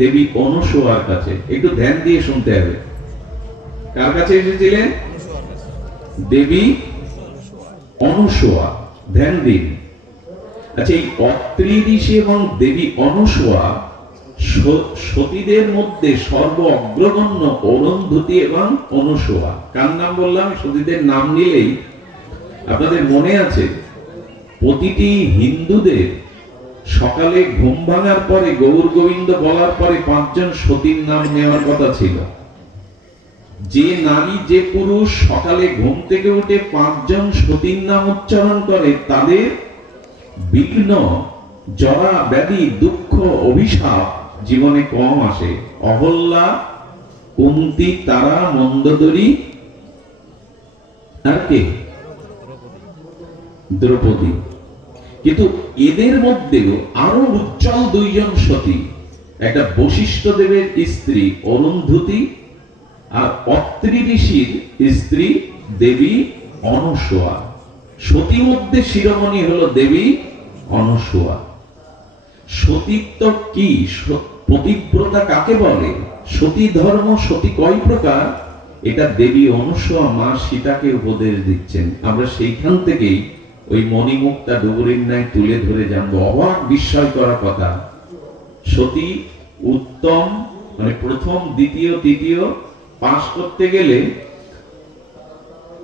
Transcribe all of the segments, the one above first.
দেবী অনুসূয়ার কাছে। একটু ধ্যান দিয়ে শুনতে হবে। কার কাছে এসেছিলেন? দেবী অনুসূয়া। ধ্যান দিন। আচ্ছা, এই অত্রি ঋষি এবং দেবী অনুসূয়া সতীদের মধ্যে সর্ব অগ্রগণ্য অরুন্ধতী এবং অনুসূয়া। কার নাম বললাম? সতীদের নাম নিলেই আপনাদের মনে আছে, প্রতিটি হিন্দুদের সকালে ঘুম ভাঙার পরে গৌর গোবিন্দ বলার পরে 5 জন সতীর নাম নেওয়ার কথা ছিল। যে নারী যে পুরুষ সকালে ঘুম থেকে উঠে 5 জন সতীর নাম উচ্চারণ করে, তাদের বিঘ্ন, জরা, ব্যাধি, দুঃখ, অভিশাপ জীবনে কম আসে। অহল্যা, কুন্তী, তারা, মন্দোদরী আর কে? দ্রৌপদী। কিন্তু এদের মধ্যেও আরো উজ্জ্বল 2 জন সতী, একটা বশিষ্ঠ দেবের স্ত্রী অরুন্ধতী আর অত্রি ঋষির স্ত্রী দেবী অনুসূয়া। সতী মধ্যে শিরোমণি হলো দেবী অনুসূয়া। সতীত্ব কি? পতিব্রতা কাকে বলে? সতী ধর্ম, সতী কয় প্রকার? এটা দেবী অনুসূয়া মা সীতাকে উপদেশ দিচ্ছেন। আমরা সেইখান থেকেই ওই মণিমুক্তা ডুবুরির ন্যায় তুলে ধরে জানবো। অবাক বিস্ময় করা কথা। সতী উত্তম, মানে প্রথম, দ্বিতীয়, তৃতীয় পাস করতে গেলে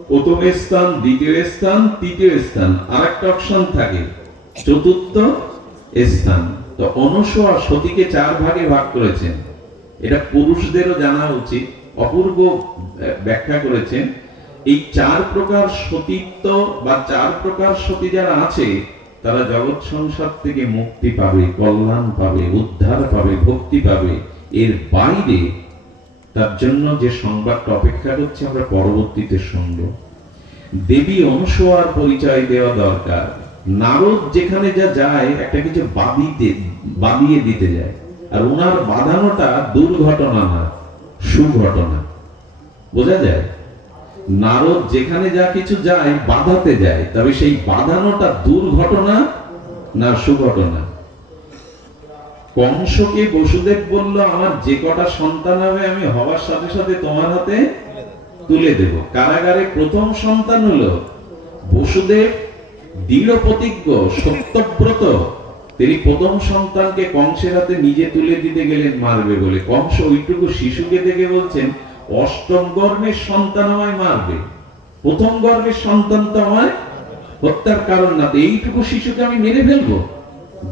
প্রথম স্থান, দ্বিতীয় স্থান, তৃতীয় স্থান, আর একটা অপশন থাকে চতুর্থ স্থান। তো অনুসূয়া সতীকে 4 ভাগে ভাগ করেছেন। এটা পুরুষদেরও জানা উচিত। অপূর্ব ব্যাখ্যা করেছেন। এই 4 প্রকার সতীত্ব বা 4 প্রকার সতী যারা আছে, তারা জগৎ সংসার থেকে মুক্তি পাবে, কল্যাণ পাবে, উদ্ধার পাবে, ভক্তি পাবে। এর বাইরে তার জন্য যে সংবাদটা অপেক্ষা করছে আমরা পরবর্তীতে শুনব। দেবী অনুসূয়ার পরিচয় দেওয়া দরকার। নারদ যেখানে যা যায় একটা কিছু বাদিয়ে দিতে যায়, আর ওনার বাঁধানোটা দুর্ঘটনা না, সুঘটনা। বোঝা যায়? নারদ যেখানে যা কিছু যায় বাধাতে যায়, তবে সেই বাঁধানোটা দুর্ঘটনা না সুঘটনা। কংসকে বসুদেব বলল, আমার যে কটা সন্তান হবে আমি হওয়ার সাথে সাথে তোমার হাতে তুলে দেব। কারাগারে প্রথম সন্তান হলো বসুদেব, দৃঢ় প্রতিজ্ঞ, সত্যব্রত। তিনি প্রথম সন্তানকে কংসের হাতে নিজে তুলে দিতে গেলেন মারবে বলে। কংস ওইটুকু শিশুকে দেখে বলছেন, 8ম গর্ভের সন্তান আমায় মারবে, প্রথম গর্ভের সন্তান তো আমায় হত্যার কারণ না, এইটুকু শিশুকে আমি মেরে ফেলবো?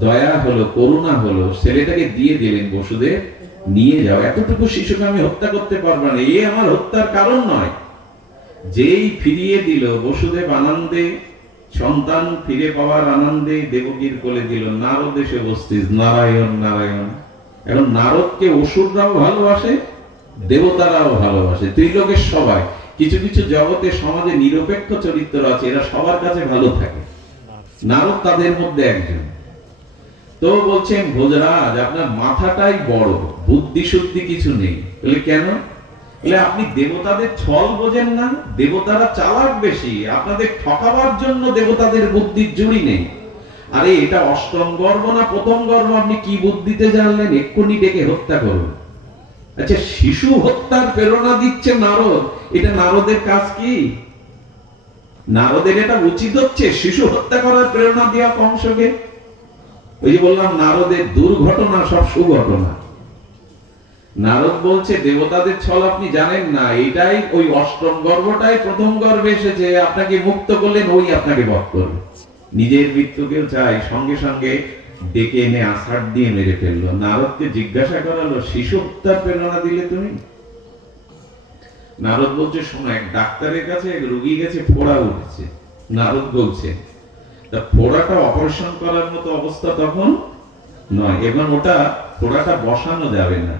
দয়া হলো, করুণা হলো, ছেলেটাকে দিয়ে দিলেন, বসুদেব নিয়ে যাও, এতটুকু শিশুকে আমি হত্যা করতে পারবো না, এ আমার হত্যার কারণ নয়। যেই ফিরিয়ে দিল, বসুদেব আনন্দে, সন্তান ফিরে পাওয়ার আনন্দে দেবকীর কোলে দিল। নারদ এসে বসতিস, নারায়ণ নারায়ণ। এখন নারদকে অসুররাও ভালোবাসে, দেবতারাও ভালোবাসে, ত্রিলোকের সবাই। কিছু কিছু জগতে সমাজে নিরপেক্ষ চরিত্র আছে, এরা সবার কাছে ভালো থাকে। নারদ তাদের মধ্যে একজন। তো বলছেন, ভোজরাজ আপনার মাথাটাই বড়, বুদ্ধি শুদ্ধি কিছু নেই। বলে কেন? বলে আপনি দেবতাদের ছল বোঝেন না, দেবতারা চালাক বেশি, আপনাদের ঠকাবার জন্য দেবতাদের বুদ্ধির জুড়ি নেই। আরে এটা 8ম গর্ভ না 1ম গর্ভ, আপনি কি বুদ্ধিতে জানলেন? এক্ষুনি ডেকে হত্যা করুন। আচ্ছা, শিশু হত্যার প্রেরণা দিচ্ছে নারদ, এটা নারদের কাজ কি? নারদের এটা উচিত হচ্ছে শিশু হত্যা করার প্রেরণা দেওয়া কংসকে? ওই যে বললাম, নারদের দুর্ঘটনা সব সুঘটনা। নারদ বলছে, দেবতাদের ছল আপনি জানেন না, এটাই ওই 8ম গর্ভটাই 1ম গর্ভে এসেছে, আপনাকে মুক্ত করলেন, ওই আপনাকে বধ করবে। নিজের মৃত্যুকেও চাই, সঙ্গে সঙ্গে ডেকে এনে আছাড় দিয়ে মেরে ফেললো। নারদকে জিজ্ঞাসা করালো, শিশু হত্যার প্রেরণা দিলে তুমি? নারদ বলছে, শোনো, এক ডাক্তারের কাছে এক রোগী গেছে, ফোড়া উঠেছে। নারদ বলছে, তা ফোড়াটা অপারেশন করার মতো অবস্থা তখন নয়, এবং ওটা ফোড়াটা বসানো যাবে না।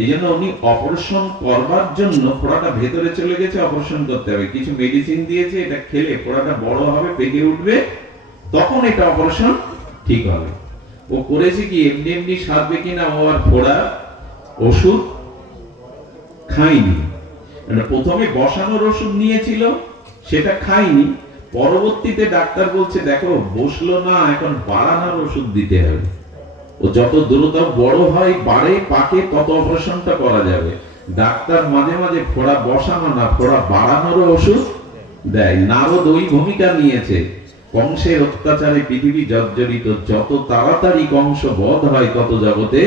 এই জন্য উনি অপারেশন করবার জন্য, ফোড়াটা ভেতরে চলে গেছে, অপারেশন করতে হবে, কিছু মেডিসিন দিয়েছে, এটা খেলে ফোড়াটা বড় হবে, পেকে উঠবে, তখন এটা অপারেশন ঠিক হবে। ও করেছে কি, এমনি এমনি সারবে কিনা, ও আর ফোড়া ওষুধ খায়নি। প্রথমে বসানোর ওষুধ নিয়েছিল, সেটা খায়নি। পরবর্তীতে ডাক্তার বলছে, দেখো বসলো না, এখন বাড়ানোর ওষুধ দিতে হবে। ও যত দ্রুত বড় হয়, বাড়ে, পাকে, তত অপারেশনটা করা যাবে। ডাক্তার মাঝে মাঝে ফোড়া বসানো না, ফোড়া বাড়ানোর ওষুধ দেয়। নারদ ওই ভূমিকা নিয়েছে। কংসের অত্যাচারে পৃথিবী জর্জরিত, যত তাড়াতাড়ি কংস বধ হয় তত জগতে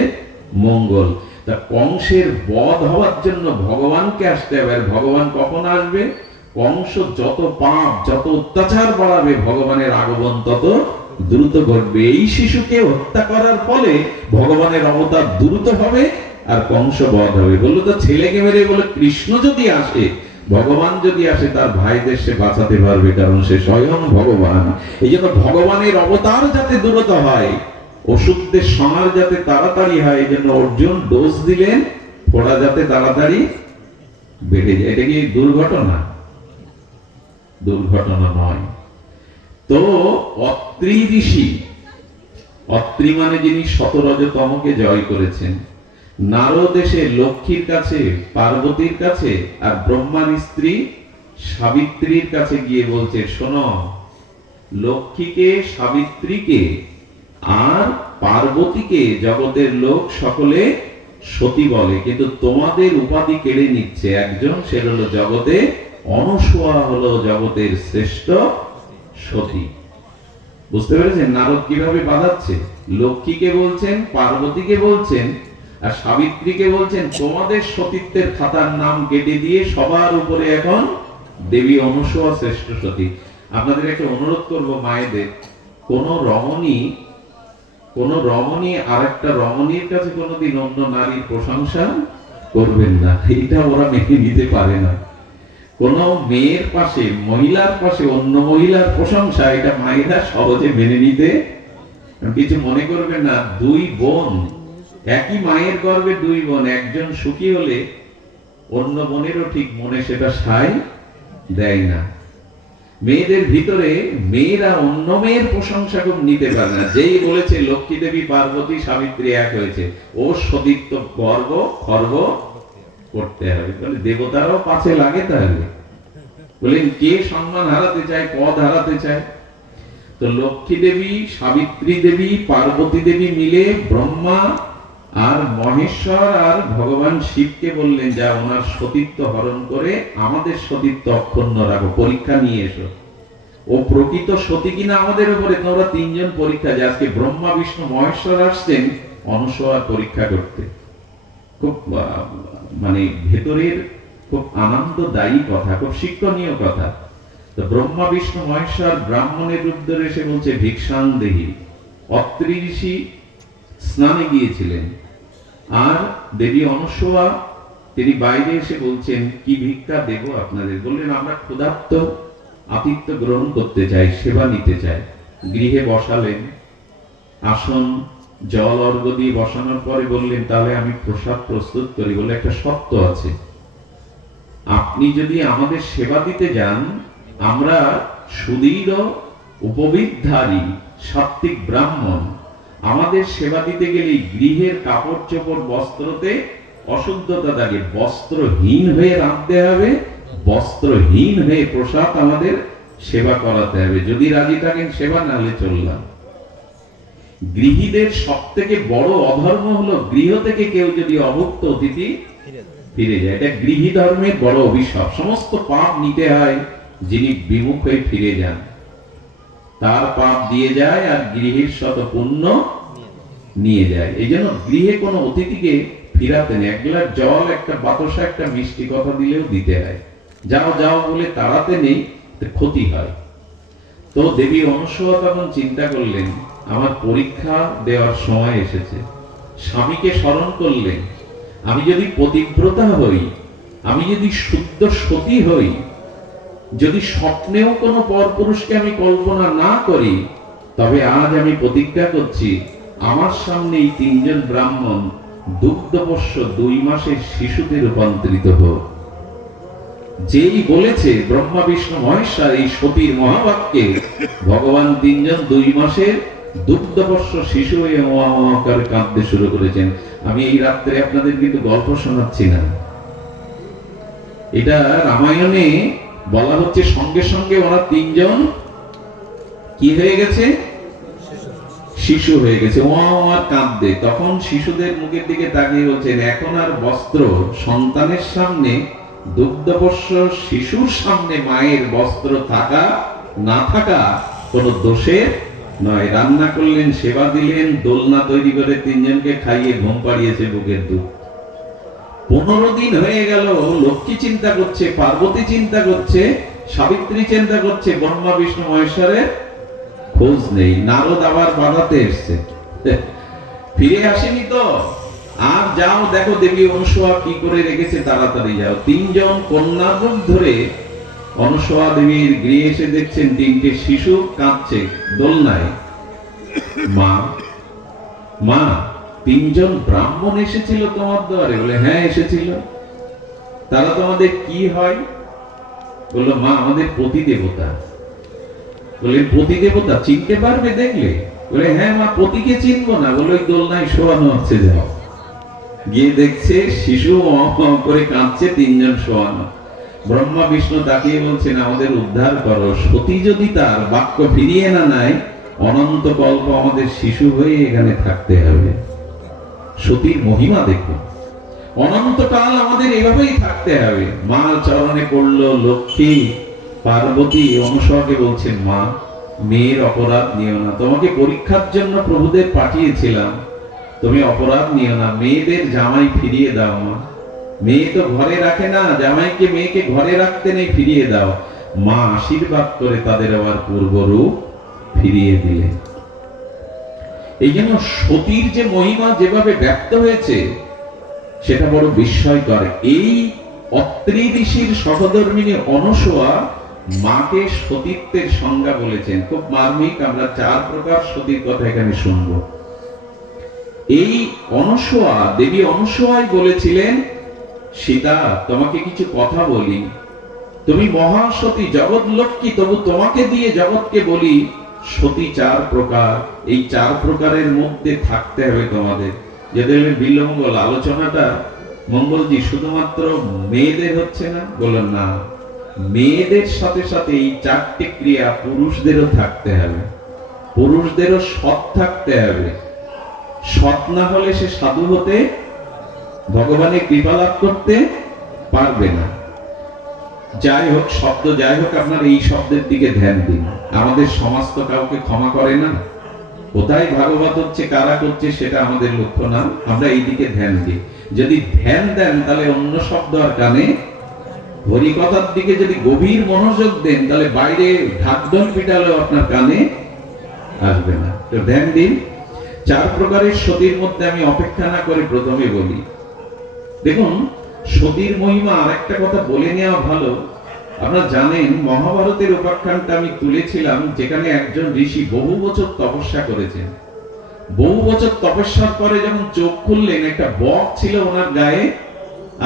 মঙ্গল। তা কংসের বধ হওয়ার জন্য ভগবানকে আসতে হবে। আর ভগবান কখন আসবে? কংস যত পাপ, যত অত্যাচার বাড়াবে, ভগবানের আগমন তত দ্রুত ঘটবে। এই শিশুকে হত্যা করার ফলে ভগবানের অবতার দ্রুত হবে আর কংস বধ হবে। বললো তো ছেলেকে মেরে বলে কৃষ্ণ যদি আসে, ভগবান যদি আসে, তার ভাইদের সে বাঁচাতে পারবে, কারণ সে স্বয়ং ভগবান। এই জন্য ভগবানের অবতার যাতে দ্রুত হয়, ওষুধদের সংহার যাতে তাড়াতাড়ি হয়, এই জন্য অর্জুন ডোজ দিলেন, ফোড়া যাতে তাড়াতাড়ি বেড়ে যায়। এটা কি দুর্ঘটনা? দুর্ঘটনা নয়। তো অত্রি ঋষি, অত্রি মানে যিনি শতরজতমকে জয় করেছেন, নারদ এসে লক্ষ্মীর কাছে, পার্বতীর কাছে আর ব্রহ্মার স্ত্রী সাবিত্রীর কাছে গিয়ে বলছে, শোনো, লক্ষ্মীকে, সাবিত্রীকে আর পার্বতীকে জগতের লোক সকলে সতী বলে, কিন্তু তোমাদের উপাধি কেড়ে নিচ্ছে একজন, সে হলো জগতে অনসূয়া, হলো জগতের শ্রেষ্ঠ সতী। বুঝতে পেরেছেন নারদ কিভাবে বাঁধাচ্ছে? লক্ষ্মীকে বলছেন, পার্বতীকে বলছেন আর সাবিত্রীকে বলছেন, তোমাদের সতীত্বের খাতার নাম কেটে দিয়ে সবার উপরে এখন দেবী অনসূয়া শ্রেষ্ঠ সতী। আপনাদের একটা অনুরোধ করব, মায়েদের, কোন রমণী আরেকটা রমণীর কাছে কোনোদিন অন্য নারীর প্রশংসা করবেন না। এটা ওরা মেনে নিতে পারে না। কোন মেয়ের পাশে, মহিলার পাশে অন্য মহিলার প্রশংসা, এটা মায়েরা সহজে মেনে নিতে, কিছু মনে করবেন না। দুই বোন, একই মায়ের গর্ভে দুই বোন, একজন সুখী হলে অন্য বোনেরও ঠিক মনে সেটা সায় দেয় না। মেয়েদের ভিতরে মেয়েরা অন্য মেয়ের প্রশংসা খুব নিতে পারে না। যেই বলেছে লক্ষ্মী দেবী, পার্বতী, সাবিত্রী এক হয়েছে, ও সতীত্ব গর্ব খর্ব করতে হবে। বলে দেবতারাও পাশে লাগে। তাহলে বলেন কে সম্মান হারাতে চায়, পদ হারাতে চায়? তো লক্ষ্মী দেবী, সাবিত্রী দেবী, পার্বতী দেবী মিলে ব্রহ্মা আর মহেশ্বর আর ভগবান শিবকে বললেন, যা ওনার সতীত্ব হরণ করে আমাদের সতীত্ব অক্ষুণ্ণ রাখো, পরীক্ষা নিয়ে এসো। ও প্রকৃত সতী কিনা আমাদের উপরে তোমরা তিনজন পরীক্ষা। যে আজকে ব্রহ্মা, বিষ্ণু, মহেশ্বর আসছেন অনসূয়ার পরীক্ষা করতে। খুব মানে ভেতরের খুব আনন্দদায়ী কথা, খুব শিক্ষণীয় কথা। তো ব্রহ্মা, বিষ্ণু, মহেশ্বর ব্রাহ্মণের রূপ ধরে এসে বলছে, ভিক্ষাং দেহি। অত্রি ঋষি স্নানে গিয়েছিলেন আর দেবী অনসূয়া তিনি বাইরে এসে বলছেন, কি ভিক্ষা দেব আপনাদের? বললেন, আমরা ক্ষুধার্ত, আতিথ্য গ্রহণ করতে চাই, সেবা নিতে চাই। গৃহে বসালেন, আসন জল অর্ঘ্য দিয়ে বসানোর পরে বললেন, তাহলে আমি প্রসাদ প্রস্তুত করি। বলে, একটা শর্ত আছে, আপনি যদি আমাদের সেবা দিতে যান, আমরা সুদৃঢ় উপবিদধারী সাত্ত্বিক ব্রাহ্মণ, আমাদের সেবা দিতে গেলে গৃহের কাপড় চোপড় বস্ত্রতে অশুদ্ধতা থাকে, বস্ত্রহীন হয়ে রাঁধতে হবে, বস্ত্রহীন হয়ে প্রসাদ আমাদের সেবা করাতে হবে। যদি রাজি থাকেন সেবা, নাহলে চললাম। গৃহীদের সব থেকে বড় অধর্ম হলো গৃহ থেকে কেউ যদি অভুক্ত অতিথি ফিরে যায়। এটা গৃহী ধর্মের বড় অভিশাপ। সমস্ত পাপ নিতে হয় যিনি বিমুখ হয়ে ফিরে যান, তার পাপ দিয়ে যায় আর গৃহীর শত পুণ্য নিয়ে যায়। এই জন্য গৃহে কোনো অতিথিকে ফিরাতে নেই। এক গ্লাস জল, একটা বাতাসা, একটা মিষ্টি কথা দিলেও দিতে হয়। যাও যাও বলে তাড়াতে নেই, ক্ষতি হয়। তো দেবী অনসূয়া তখন চিন্তা করলেন, আমার পরীক্ষা দেওয়ার সময় এসেছে। স্বামীকে স্মরণ করলেন, আমি যদি পতিব্রতা হই, আমি যদি শুদ্ধ সতী হই, যদি স্বপ্নেও কোনো পরপুরুষকে আমি কল্পনা না করি, তবে আজ আমি প্রতিজ্ঞা করছি, আমার সামনে এই তিনজন ব্রাহ্মণ দুগ্ধপোষ্য 2 মাসের শিশুতে রূপান্তরিত হোক। যেই বলেছে ব্রহ্মা, বিষ্ণু, মহেশ্বর এই সতীর মহাবাক্যে, ভগবান তিনজন 2 মাসের দুগ্ধপোষ্য শিশু হয়ে মহামহাকার কাঁদতে শুরু করেছেন। আমি এই রাত্রে আপনাদের কিন্তু গল্প শোনাচ্ছি না, এটা রামায়ণে বলা হচ্ছে। সঙ্গে সঙ্গে ওরা তিনজন কি হয়ে গেছে? শিশু হয়ে গেছে, ও আর কাঁদবে। তখন শিশুদের মুখের দিকে তাকিয়ে বলছেন, এখন আর বস্ত্র সন্তানের সামনে, দুগ্ধপোষ্য শিশুর সামনে মায়ের বস্ত্র থাকা না থাকা কোনো দোষের নয়। রান্না করলেন, সেবা দিলেন, দোলনা তৈরি করে তিনজনকে খাইয়ে ঘুম পাড়িয়েছে বুকের দুধ। 15 দিন হয়ে গেল, লক্ষ্মী চিন্তা করছে, পার্বতী চিন্তা করছে, সাবিত্রী চিন্তা করছে, ব্রহ্মা বিষ্ণু মহেশ্বরের খোঁজ নেই। নারদ আবার বাধাতে এসছে, ফিরে আসেনি তো, আর যাও দেখো দেবী অনুসূয়া কি করে রেখেছে, তাড়াতাড়ি যাও। 3 জন কন্যার রূপ ধরে অনুসূয়া দেবীর গৃহে এসে দেখছেন 3টে শিশু কাঁদছে দোলনায়। মা, মা, 3 জন ব্রাহ্মণ এসেছিল তোমার দ্বারে? বলে হ্যাঁ এসেছিল। তারা তোমাদের কি হয়? বললো মা আমাদের পতি দেবতা। বলে পতি দেবতা চিনতে পারবে দেখলে? বলে হ্যাঁ মা, পতিকে চিনবো না? বলে ওই দোলনায় শোয়ানো আছে, যাও। গিয়ে দেখছে শিশু করে কাঁদছে, 3 জন শোয়ানো। ব্রহ্মা বিষ্ণু তাকিয়ে বলছেন আমাদের উদ্ধার করো, সতী যদি তার বাক্য ফিরিয়ে না নেয় অনন্ত কল্প আমাদের শিশু হয়ে এখানে থাকতে হবে। সতীর মহিমা দেখুন, অনন্তকাল আমাদের এভাবেই থাকতে হবে। মা চরণে পড়ল লক্ষ্মী। পার্বতী অনুসূয়াকে বলছেন মা, মেয়ের অপরাধ নিও না, তোমাকে পরীক্ষার জন্য প্রভুদের পাঠিয়েছিলাম, তুমি অপরাধ নিও না, মেয়েদের জামাই ফিরিয়ে দাও মা। মেয়ে তো ঘরে রাখে না, জামাইকে মেয়েকে ঘরে রাখতে নেই, ফিরিয়ে দাও। মা আশীর্বাদ করে তাদের আবার পূর্বরূপ ফিরিয়ে দিলেন। এই জন্য সতীর যে মহিমা যেভাবে ব্যক্ত হয়েছে সেটা বড় বিস্ময়কর। এই অত্রি ঋষির সহধর্মিণী অনুসূয়া মাকে সতীত্বের সংজ্ঞা বলেছেন, খুব মার্মিক। আমরা 4 প্রকার সতীর কথা এখানে শুনবো। এই অনুসূয়া, দেবী অনুসূয়াই বলেছিলেন সীতা তোমাকে কিছু কথা বলি, তুমি মহাসতী জগৎ লক্ষ্মী, তবু তোমাকে দিয়ে জগৎকে বলি সতী 4 প্রকার। এই 4 প্রকারের মধ্যে থাকতে হবে তোমাদের। যদি বিল্লমঙ্গল আলোচনাটা মঙ্গলজি শুধুমাত্র মেয়েদের হচ্ছে না, বলেন না, মেয়েদের সাথে সাথে এই 4টি ক্রিয়া পুরুষদেরও থাকতে হবে। পুরুষদেরও সৎ থাকতে হবে। সৎ না হলে সে সাধু হতে, ভগবানের কৃপা লাভ করতে পারবে না। যাই হোক, শব্দ যাই হোক, আপনার এই শব্দের দিকে ধ্যান দিন। আমাদের সমাজ তো কাউকে ক্ষমা করে না। কোথায় ভাগবত হচ্ছে, কারা করছে সেটা আমাদের লক্ষ্য না, আমরা এই দিকে ধ্যান দিই। যদি ধ্যান দেন তাহলে অন্য শব্দ আর কানে, হরিকথার দিকে যদি গভীর মনোযোগ দেন তাহলে বাইরে ঢাকঢোল পিটালেও আপনার কানে আসবে না। তো ধ্যান দিন। 4 প্রকারের সতীর মধ্যে আমি অপেক্ষা না করে প্রথমে বলি। দেখুন, সতীর মহিমা আরেকটা কথা বলে নেওয়া ভালো। আপনারা জানেন মহাভারতের উপাখ্যানটা আমি তুলেছিলাম, যেখানে একজন ঋষি বহু বছর তপস্যা করেছেন। বহু বছর তপস্যার পরে যখন চোখ খুললেন, একটা বক ছিল ওনার গায়ে,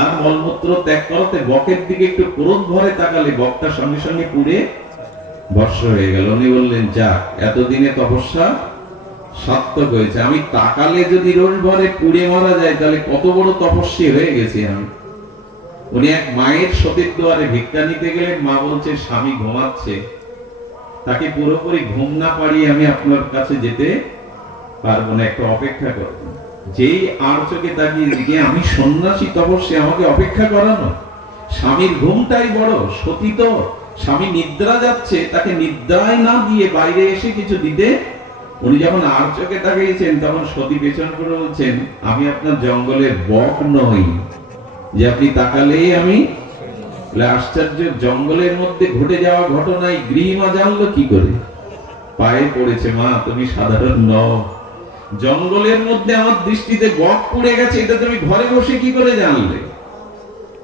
আর মলমূত্র ত্যাগ করাতে বকের দিকে একটু ক্রোধ ভরে তাকালে বকটা সঙ্গে সঙ্গে পুড়ে ভস্ম হয়ে গেল। উনি বললেন যাক, এতদিনে তপস্যা সার্থক হয়েছে। আমি তাকালে যদি রোজ ভরে পুড়ে মারা যায় তাহলে কত বড় তপস্বী হয়ে গেছি আমি। উনি এক মায়ের সতীর দুয়ারে ভিক্ষা নিতে গেলেন। মা বলছে স্বামী ঘুমাচ্ছে, তাকে পুরোপুরি ঘুম না পাড়িয়ে আমি আপনার কাছে যেতে পারবো না, একটু অপেক্ষা করবো। যেই আর চোখে তাকিয়ে দিকে আমি সন্ন্যাসী তপস্বী, আমাকে অপেক্ষা করানো। স্বামীর ঘুমটাই বড়। সতী তো স্বামী নিদ্রা যাচ্ছে, তাকে নিদ্রায় না দিয়ে বাইরে এসে কিছু দিতে। উনি যখন আর চোখে তাকিয়েছেন তখন সতী পেছন করে বলছেন আমি আপনার জঙ্গলের বক নই যে আপনি তাকালেই আমি। আশ্চর্য, জঙ্গলের মধ্যে ঘটে যাওয়া ঘটনায় গৃহিমা জানলো কি করে? পায়ে পড়েছে, মা তুমি সাধারণ নও, জঙ্গলের মধ্যে আমার দৃষ্টিতে বক পড়ে গেছে, এটা তুমি ঘরে বসে কি করে জানলে?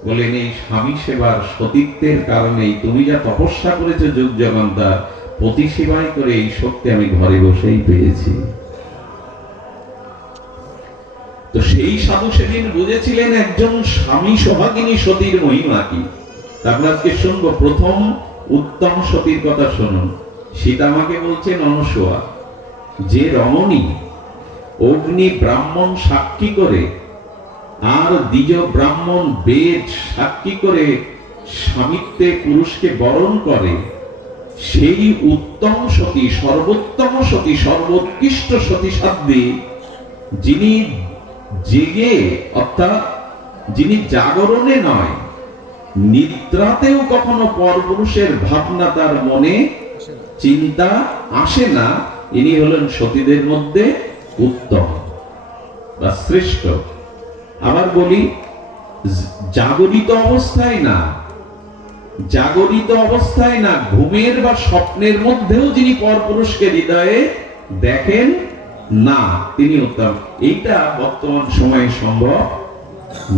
বলেন এই স্বামী সেবার সতীত্বের কারণেই তুমি যা তপস্যা করেছো যুগ যুগান্তর, পতি সেবায় করে এই শক্তি আমি ঘরে বসেই পেয়েছি। তো সেই সাধু সেদিন বুঝেছিলেন একজন স্বামী সোহাগিনী সতীর মহিমা কি। তারপর আজকে শুনবো প্রথম উত্তম সতীর কথা। শুনুন, সীতা মাকে বলছেন অনুসূয়া, যে রমণী অগ্নি ব্রাহ্মণ সাক্ষী করে আর দ্বিজ ব্রাহ্মণ বেদ সাক্ষী করে স্বামিত্বে পুরুষকে বরণ করে, সেই উত্তম সতী, সর্বোত্তম সতী, সর্বোৎকৃষ্ট সতী সাধ্বী, যিনি জেগে, অর্থাৎ যিনি জাগরণে নয় নিদ্রাতেও কখনো পরপুরুষের ভাবনা তার মনে চিন্তা আসে না, ইনি হলেন সতীদের মধ্যে উত্তম বা শ্রেষ্ঠ। আবার বলি, জাগরিত অবস্থায় না, জাগরিত অবস্থায় না, ঘুমের বা স্বপ্নের মধ্যেও যিনি পরপুরুষকে হৃদয়ে দেখেন না, তিনি উত্তম। এইটা বর্তমান সময়ে সম্ভব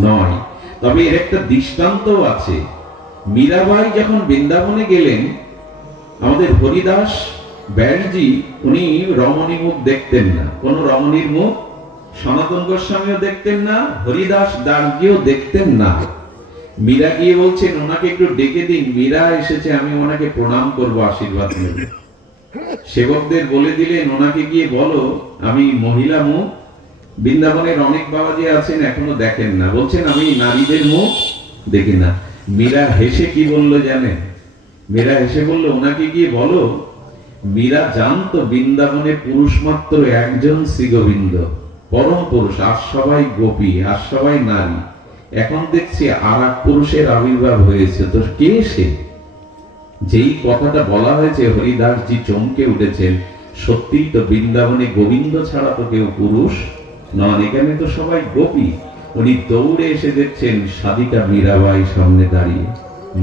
নয়। তবে এর একটা দৃষ্টান্ত আছে। মীরাবাই যখন বৃন্দাবনে গেলেন, আমাদের হরিদাস ব্যাসজি উনি রমণী মুখ দেখতেন না, কোন রমণীর মুখ সনাতন গোস্বামীও দেখতেন না, হরিদাস দাসজিও দেখতেন না। মীরা গিয়ে বলছেন, ওনাকে একটু ডেকে দিন, মীরা এসেছে, আমি ওনাকে প্রণাম করব, আশীর্বাদ নেব। সেবকদের বলে দিলেন, ওনাকে গিয়ে বলো আমি মহিলা মুখ বৃন্দাবনের অনেক বাবাজি আছেন এখনো দেখেন না, বলছেন আমি নারীদের মুখ দেখি না। মীরা হেসে কি বললো জানেন? মীরা হেসে বলল, ওনাকে গিয়ে বলো, মীরা জানতো বৃন্দাবনে পুরুষ মাত্র একজন শ্রীগোবিন্দ, পরম পুরুষ, আর সবাই গোপী, আর সবাই নারী। এখন দেখছি আর এক পুরুষের আবির্ভাব হয়েছে, তো কে সে? যেই কথাটা বলা হয়েছে হরিদাসজি চমকে উঠেছেন, সত্যিই তো বৃন্দাবনে গোবিন্দ ছাড়া তো কেউ পুরুষ নন, এখানে তো সবাই গোপী। উনি দৌড়ে এসে দেখছেন সাধিকা মীরাবাই সামনে দাঁড়িয়ে।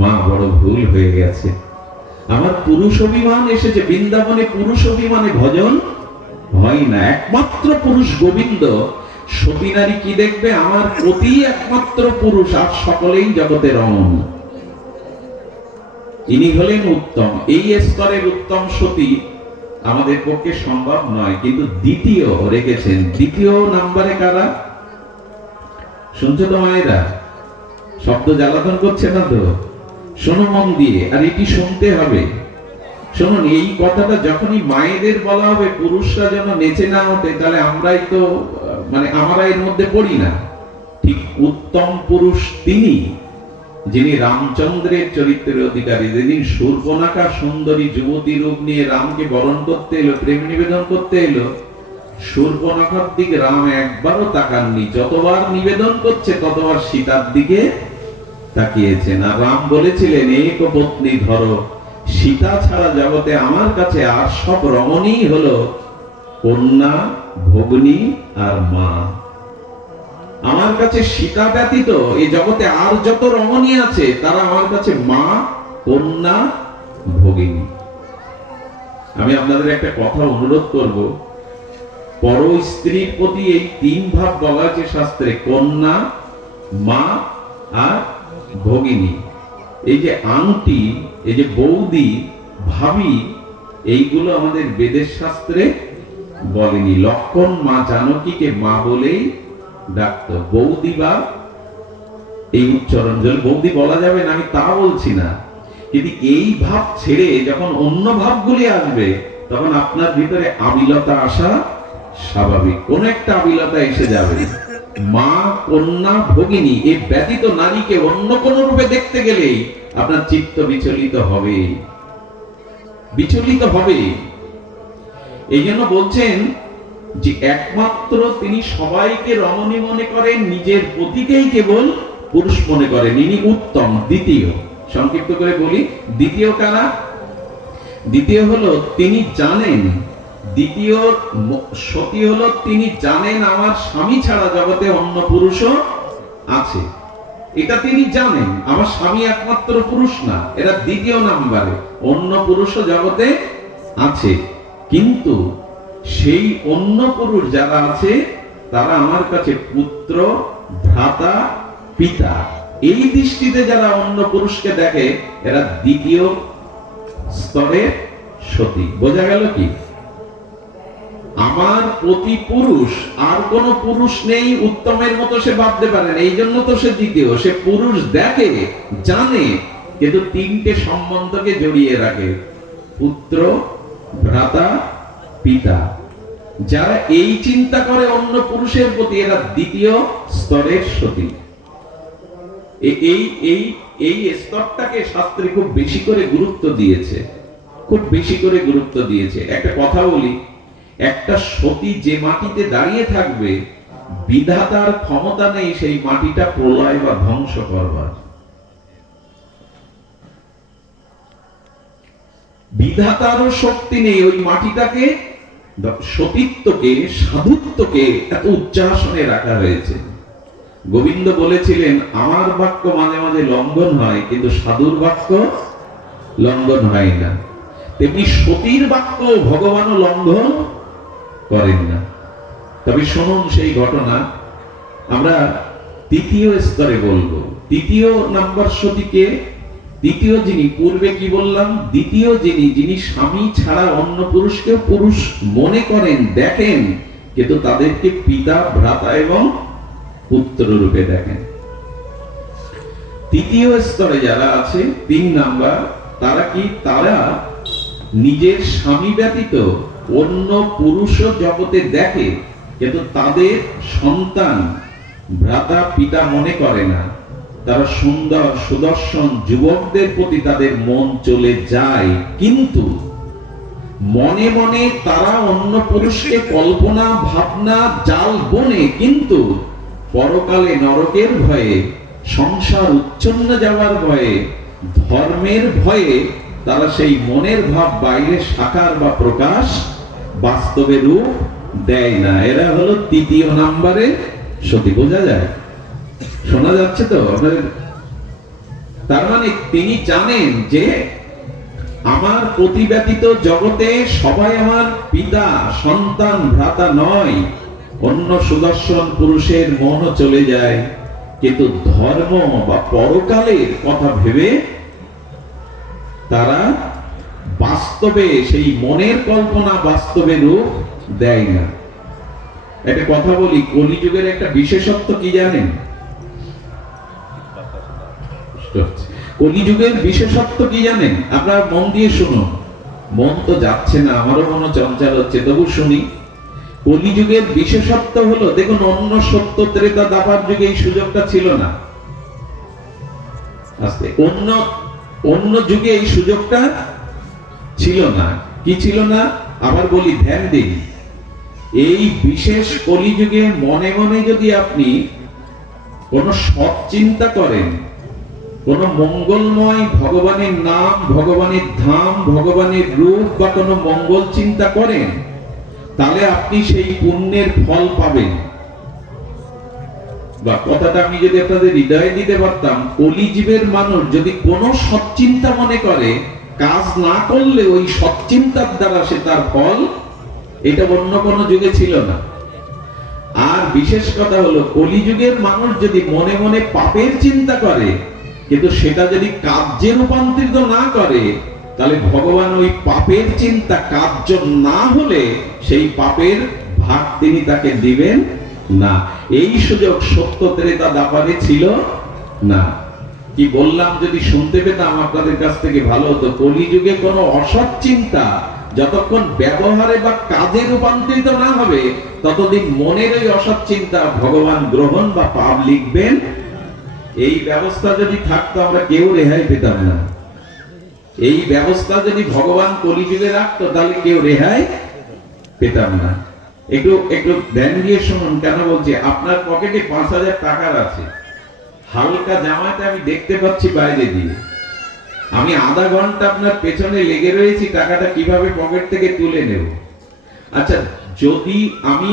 মা, বড় ভুল হয়ে গেছে, আমার পুরুষ অভিমান এসেছে। বৃন্দাবনে পুরুষ অভিমানে ভজন হয় না, একমাত্র পুরুষ গোবিন্দ। সতী নারী কি দেখবে? আমার প্রতি একমাত্র পুরুষ, আর সকলেই জগতের অমন। ইনি হলেন উত্তম। এই স্তরের উত্তম সতী আমাদের পক্ষে সম্ভব নয়, কিন্তু দ্বিতীয় রেখেছেন। দ্বিতীয় নাম্বারে কারা? শুনছো তো মায়েরা? শব্দ জ্বালাতন করছে না তো? শোনো মন দিয়ে, আর এটি শুনতে হবে। শুনুন, এই কথাটা যখনই মায়েদের বলা হবে পুরুষরা যেন নেচে না ওঠে, তাহলে আমরাই তো আমরা এর মধ্যে পড়ি না। ঠিক উত্তম পুরুষ তিনি, যিনি রামচন্দ্রের চরিত্রের অধিকারী। যেদিন শূর্পণখা সুন্দরী যুবতী রূপ নিয়ে রামকে বরণ করতে এলো, প্রেম নিবেদন করতে এলো, শূর্পণখার দিকে রাম একবারও তাকাননি। যতবার নিবেদন করছে ততবার সীতার দিকে তাকিয়েছেন। আর রাম বলেছিলেন, এক পত্নী ধরো, সীতা ছাড়া জগতে আমার কাছে আর সব রমণী হলো কন্যা, ভগ্নী আর মা। আমার কাছে সীতা ব্যতীত এই জগতে আর যত রমণী আছে তারা আমার কাছে মা, কন্যা, ভগিনী। আমি আপনাদের একটা কথা অনুরোধ করব, পর স্ত্রীর প্রতি এই তিন ভাব বলা আছে শাস্ত্রে, কন্যা, মা আর ভগিনী। এই যে আংটি, এই যে বৌদি, ভাবি, এইগুলো আমাদের বেদের শাস্ত্রে বলেনি। লক্ষণ মা জানকীকে মা বলেই ডাকতো। বৌদি বা এই উচ্চারণ, বৌদি বলা যাবে না আমি তা বলছি না, কিন্তু এই ভাব ছেড়ে যখন অন্য ভাবগুলি আসবে তখন আপনার ভিতরে আবিলতা আসা স্বাভাবিক। কোন একটা আবিলতা এসে যাবে। মা, কন্যা, ভগিনী এ ব্যতীত নারীকে অন্য কোন রূপে দেখতে গেলেই আপনার চিত্ত বিচলিত হবে, বিচলিত হবে। এই জন্য বলছেন যে একমাত্র তিনি সবাইকে রমণী মনে করেন, নিজের পতিকেই কেবল পুরুষ মনে করেন। ইনি উত্তম। দ্বিতীয়, সংক্ষিপ্ত করে বলি, দ্বিতীয় কারা? দ্বিতীয় হলো তিনি জানেন, দ্বিতীয় সতী হলো তিনি জানেন আমার স্বামী ছাড়া জগতে অন্য পুরুষও আছে। এটা তিনি জানেন, আমার স্বামী একমাত্র পুরুষ না, এটা দ্বিতীয় নাম্বারে। অন্য পুরুষও জগতে আছে, কিন্তু সেই অন্য পুরুষ যারা আছে তারা আমার কাছে পুত্র, ভ্রাতা, পিতা। এই দৃষ্টিতে যারা অন্য পুরুষকে দেখে এরা দ্বিতীয় স্তরের সতী। বোঝা গেল কি? আমার প্রতি পুরুষ, আর কোন পুরুষ নেই উত্তমের মতো সে ভাবতে পারে না, এই জন্য তো সে দ্বিতীয়। সে পুরুষ দেখে, জানে, কিন্তু তিনটে সম্বন্ধকে জড়িয়ে রাখে, পুত্র, ভ্রাতা, পিতা। যারা এই চিন্তা করে অন্য পুরুষের প্রতি, এরা দ্বিতীয় স্তরের সতী। এই স্তরটাকে শাস্ত্রে খুব বেশি করে গুরুত্ব দিয়েছে। খুব বেশি করে গুরুত্ব দিয়েছে। একটা কথা বলি, একটা সতী যে মাটিতে দাঁড়িয়ে থাকবে, বিধাতার ক্ষমতা নেই সেই মাটিটা প্রলয় বা ধ্বংস করবার। বিধাতারও শক্তি নেই ওই মাটিটাকে, সতীত্বকে, সাধুত্বকে এত উচ্চাসনে রাখা হয়েছে। গোবিন্দ বলেছিলেন, আমার বাক্য মাঝে মাঝে লঙ্ঘন হয়, কিন্তু সাধুর বাক্য লঙ্ঘন হয় না। তেমনি সতীর বাক্য ভগবানও লঙ্ঘন করেন না। তবে শুনুন সেই ঘটনা, আমরা তৃতীয় স্তরে বলবো। তৃতীয় নাম্বার সতীকে, দ্বিতীয় যিনি, পূর্বে কি বললাম, দ্বিতীয় যিনি স্বামী ছাড়া অন্য পুরুষকে পুরুষ মনে করেন, দেখেন, কিন্তু তাদেরকে পিতা, ভ্রাতা এবং পুত্র রূপে দেখেন। তৃতীয় স্তরে যারা আছে, 3 নাম্বার, তারা কি, তারা নিজের স্বামী ব্যতীত অন্য পুরুষও জগতে দেখে, কিন্তু তাদের সন্তান ভ্রাতা পিতা মনে করে না। তারা সুন্দর সুদর্শন যুবকদের প্রতি তাদের মন চলে যায়, কিন্তু মনে মনে তারা অন্য পুরুষকে কল্পনা ভাবনা জাল বনে, কিন্তু পরকালে নরকের ভয়ে, সংসার উচ্ছন্ন যাওয়ার ভয়ে, ধর্মের ভয়ে তারা সেই মনের ভাব বাইরে সাকার বা প্রকাশ, বাস্তবে রূপ দেয় না। এরা হলো তৃতীয় নাম্বারে সতী। বোঝা যায়? শোনা যাচ্ছে তো আপনাদের? তার মানে তিনি জানেন যে আমার প্রতি ব্যতীত জগতে সবাই আমার পিতা, সন্তান, ভ্রাতা নয়। অন্য সুদর্শন পুরুষের মনও চলে যায়, কিন্তু ধর্ম বা পরকালের কথা ভেবে তারা বাস্তবে সেই মনের কল্পনা বাস্তবে রূপ দেয় না। একটা কথা বলি, কলিযুগের একটা বিশেষত্ব কি জানেন? কলিযুগের বিশেষত্ব কি জানেন? আপনারা মন দিয়ে শুনুন। মন তো যাচ্ছে না, আমারও মনে চঞ্চল হচ্ছে, তবু শুনি। কলিযুগের বিশেষত্ব হলো, দেখুন, অন্য সত্য ত্রেতা দাপার যুগে এই সুযোগটা ছিল না। আস্তে, অন্য যুগে এই সুযোগটা ছিল না। কি ছিল না? আবার বলি, ধ্যান দিন। এই বিশেষ কলিযুগে মনে মনে যদি আপনি কোন সৎ চিন্তা করেন, কোন মঙ্গলময় ভগবানের নাম, ভগবানের ধাম, ভগবানের রূপ বা কোন মঙ্গল চিন্তা করেন, তাহলে আপনি সেই পুণ্যের ফল পাবেন। বা কথাটা আমি যদি আপনাদের হৃদয়ে দিতে পারতাম, কলিযুগের মানুষ যদি কোন সৎচিন্তা মনে করে, কাজ না করলে ওই সৎচিন্তার দ্বারা সে তার ফল, এটা অন্য কোন যুগে ছিল না। আর বিশেষ কথা হলো, কলিযুগের মানুষ যদি মনে মনে পাপের চিন্তা করে, কিন্তু সেটা যদি কার্যে রূপান্তরিত না করে, তাহলে ভগবান ওই পাপের চিন্তা কার্য না হলে সেই পাপের ভাগ তিনি তাকে দিবেন না। এই সুযোগ সত্য ত্রেতা দাপারে ছিল না। কি বললাম যদি শুনতে পেতাম আপনাদের কাছ থেকে ভালো হতো। কলিযুগে কোনো অসৎ চিন্তা যতক্ষণ ব্যবহারে বা কাজে রূপান্তরিত না হবে, ততদিন মনের ওই অসৎ চিন্তা ভগবান গ্রহণ বা পাপ লিখবেন। এই ব্যবস্থা যদি থাকতো আমরা কেউ রেহাই পেতাম না। এই ব্যবস্থা যদি ভগবান কলিযুগে রাখতো, তাহলে কেউ রেহাই পেতাম না। একটু ধ্যান দিয়ে শুনুন কেন বলছি। আপনার পকেটে 5,000 টাকার আছে, হালকা জামাতে আমি দেখতে পাচ্ছি বাইরে দিয়ে, আমি আধা ঘন্টা আপনার পেছনে লেগে রয়েছি টাকাটা কিভাবে পকেট থেকে তুলে নেব। আচ্ছা, যদি আমি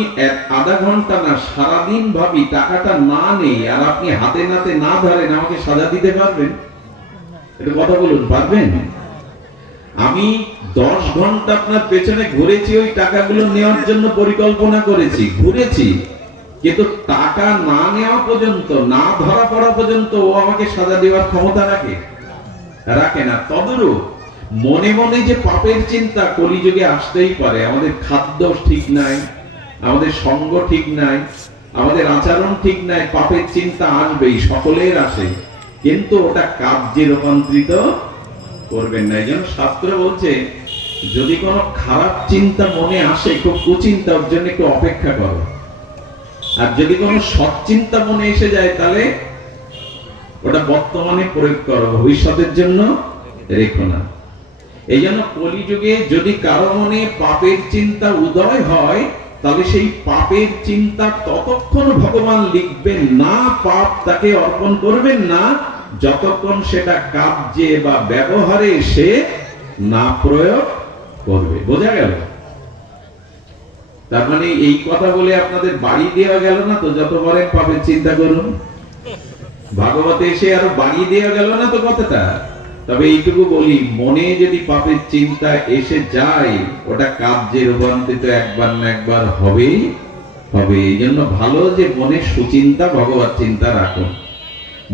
আধা ঘন্টা না সারাদিন ভাবি টাকাটা না নেই, আর আপনি হাতে নাতে না ধরেন, আমাকে সাজা দিতে পারবেন? একটু কথা বলুন, পারবেন? আমি 10 ঘন্টা আপনার পেছনে ঘুরেছি, ওই টাকাগুলো নেওয়ার জন্য পরিকল্পনা করেছি, ঘুরেছি, কিন্তু টাকা না নেওয়া পর্যন্ত, না ধরা পড়া পর্যন্ত ও আমাকে সাজা দেওয়ার ক্ষমতা রাখে না। তদরূপ মনে মনে যে পাপের চিন্তা কলিযুগে আসতেই পারে। আমাদের খাদ্য ঠিক নাই, আমাদের সঙ্গ ঠিক নাই, আমাদের আচরণ ঠিক নাই, পাপের চিন্তা আসবেই, সকলের আসে, কিন্তু ওটা কার্যে রূপান্তরিত করবেন না। এই জন্য শাস্ত্র বলছে, যদি কোনো খারাপ চিন্তা মনে আসে, খুব কুচিন্তা, ওর জন্য একটু অপেক্ষা করো। আর যদি কোনো সৎ চিন্তা মনে এসে যায়, তাহলে ওটা বর্তমানে প্রয়োগ করো, ভবিষ্যতের জন্য রেখো না। এই জন্য কলিযুগে যদি কারো মনে পাপের চিন্তা উদয় হয়, তবে সেই পাপের চিন্তা ততক্ষণ ভগবান লিখবেন না, পাপ তাকে অর্পণ করবেন না, যতক্ষণ সেটা কার্যে বা ব্যবহারে সে না প্রয়োগ করবে। বোঝা গেল? তার মানে এই কথা বলে আপনাদের বাড়ি দেওয়া গেল না তো, যত পারেন পাপের চিন্তা করুন। ভাগবতে এসে আরো বাড়িয়ে দেওয়া গেল না তো কথাটা। তবে এইটুকু বলি, মনে যদি পাপের চিন্তা এসে যায়, ওটা কার্যে রূপান্তরিত একবার না একবার হবেই হবে। এই জন্য ভালো যে মনে সুচিন্তা ভগবত চিন্তা রাখুন।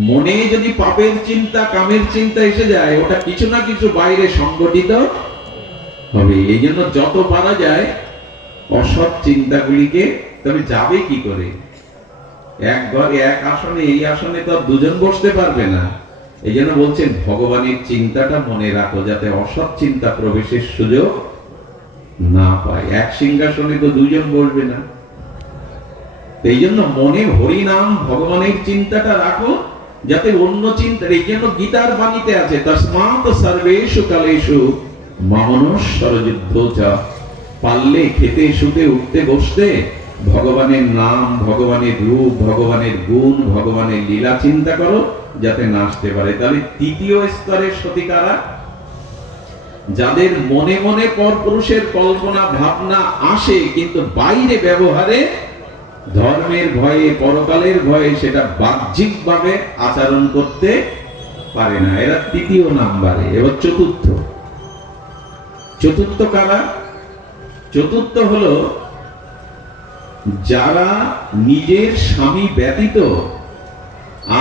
মনে যদি পাপের চিন্তা, কামের চিন্তা এসে যায়, ওটা কিছু না কিছু বাইরে সংগঠিত হবে। এই জন্য যত পারা যায় অসৎ চিন্তাগুলিকে, তবে যাবে কি করে? এক ঘরে এক আসনে, এই আসনে তো দুজন বসতে পারবে না। এই জন্য বলছেন ভগবানের চিন্তাটা মনে রাখো, যাতে অসৎ চিন্তা প্রবেশের সুযোগ না পায়। এক সিংহাসনে তো দুজন বসবে না। এই জন্য মনে হরি নাম ভগবানের চিন্তাটা রাখো, যাতে অন্য চিন্তা। এই জন্য গীতার বাণীতে আছে, তস্মাৎ সর্বেষু কালেষু মমনস্বর যুদ্ধোচা। পারলে খেতে শুতে উঠতে বসতে ভগবানের নাম, ভগবানের রূপ, ভগবানের গুণ, ভগবানের লীলা চিন্তা করো, যাতে না আসতে পারে। তাহলে তৃতীয় স্তরের সতিকারা, যাদের মনে মনে পরপুরুষের কল্পনা ভাবনা আসে, কিন্তু বাইরে ব্যবহারে ধর্মের ভয়ে, পরকালের ভয়ে সেটা বাহ্যিক ভাবে আচরণ করতে পারে না, এরা তৃতীয় নাম্বারে। এবার চতুর্থ কারা? চতুর্থ হলো যারা নিজের স্বামী ব্যতীত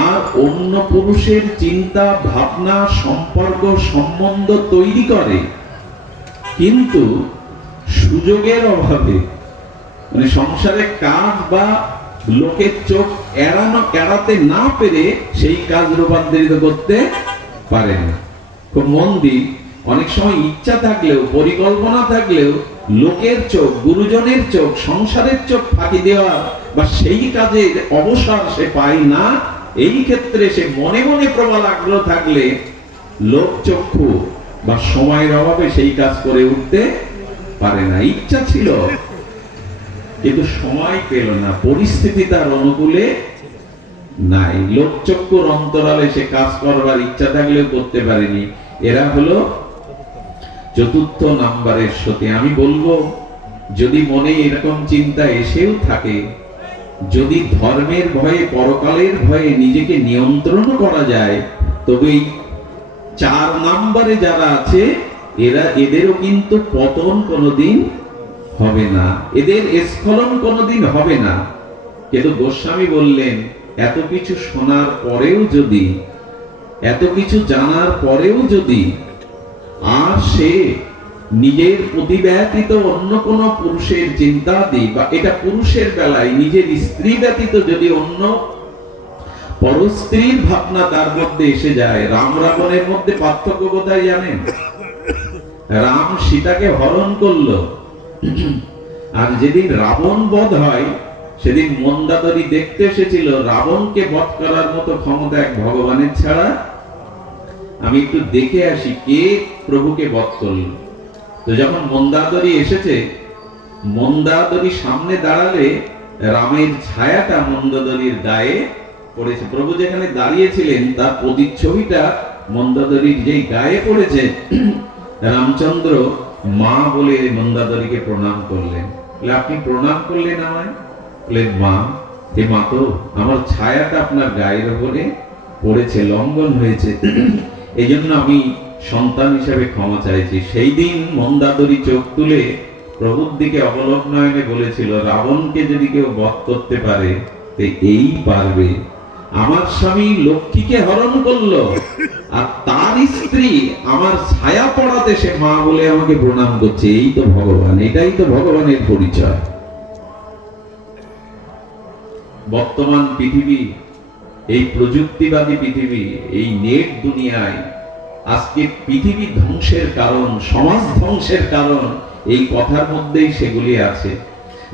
আর অন্য পুরুষের চিন্তা ভাবনা, সম্পর্ক, সম্বন্ধ তৈরি করে, কিন্তু সুযোগের অভাবে, মানে সংসারে কাজ বা লোকের চোখ এড়াতে না পেরে সেই কাজ রূপান্তরিত করতে পারে না। খুব মন দিন, অনেক সময় ইচ্ছা থাকলেও, পরিকল্পনা থাকলেও, লোকের চোখ, গুরুজনের চোখ, সংসারের চোখ ফাঁকি দেওয়া বা সেই কাজের অবসর সে পায় না। এই ক্ষেত্রে সে মনে মনে প্রবল আগ্রহ থাকলে লোক চক্ষু বা সময়ের অভাবে সেই কাজ করে উঠতে পারে না। ইচ্ছা ছিল কিন্তু সময় পেল না, পরিস্থিতি তার অনুকূলে নাই, লোক চক্ষুর অন্তরালে সে কাজ করবার ইচ্ছা থাকলেও করতে পারেনি। এরা হলো চতুর্থ নাম্বারের সতী। আমি বলবো, যদি মনে এরকম চিন্তা এসেও থাকে, যদি ধর্মের ভয়ে, পরকালের ভয়ে নিজেকে নিয়ন্ত্রণ করা যায়, তবে 4 নাম্বারে যারা আছে, এদেরও কিন্তু পতন কোনোদিন হবে না, এদের স্খলন কোনোদিন হবে না। কিন্তু গোস্বামী বললেন, এত কিছু শোনার পরেও যদি, এত কিছু জানার পরেও যদি আর সে নিজের প্রতি ব্যতীত অন্য কোন পুরুষের চিন্তা দিই, বা এটা পুরুষের বেলায় নিজের স্ত্রী ব্যতীত যদি অন্য পরস্ত্রীর ভাবনা তার মধ্যে এসে যায়। রাম রাবণের মধ্যে পার্থক্য কোথায় জানেন? রাম সীতাকে হরণ করলো, আর যেদিন রাবণ বধ হয়, সেদিন মন্দাদরী দেখতে এসেছিল। রাবণকে বধ করার মতো ক্ষমতা এক ভগবানের ছাড়া। আমি একটু দেখে আসি কে প্রভুকে বধ করল। তো যখন মন্দাদরী এসেছে, মন্দাদরী সামনে দাঁড়ালে রামের ছায়াটা মন্দাদরীর গায়ে পড়েছে। প্রভু যেখানে দাঁড়িয়েছিলেন তার প্রতিচ্ছবিটা মন্দাদরীর যেই গায়ে পড়েছে। রামচন্দ্র মা বলে মন্দাদরীকে প্রণাম করলেন। বলে, আপনি প্রণাম করলেন আমায়? বলে, মা, হে মা, তো আমার ছায়াটা আপনার গায়ের উপরে পড়েছে, লঙ্ঘন হয়েছে, এই জন্য আমি সন্তান হিসেবে ক্ষমা চাইছি। সেই দিন মন্দাদরী চোখ তুলে প্রভুর দিকে অবলোক নয়নে বলেছিল, রাবণকে যদি কেউ বধ করতে পারে তো এই পারবে। আমার স্বামী লক্ষ্মীকে হরণ করলো, আর তার স্ত্রী আমার ছায়া পড়াতে সে মা বলে আমাকে প্রণাম করছে। এই তো ভগবান, এটাই তো ভগবানের পরিচয়। বর্তমান পৃথিবী, এই প্রযুক্তিবাদী পৃথিবী, এই নেট দুনিয়ায় আজকে পৃথিবী ধ্বংসের কারণ, সমাজ ধ্বংসের কারণ এই কথার মধ্যেই সেগুলি আছে।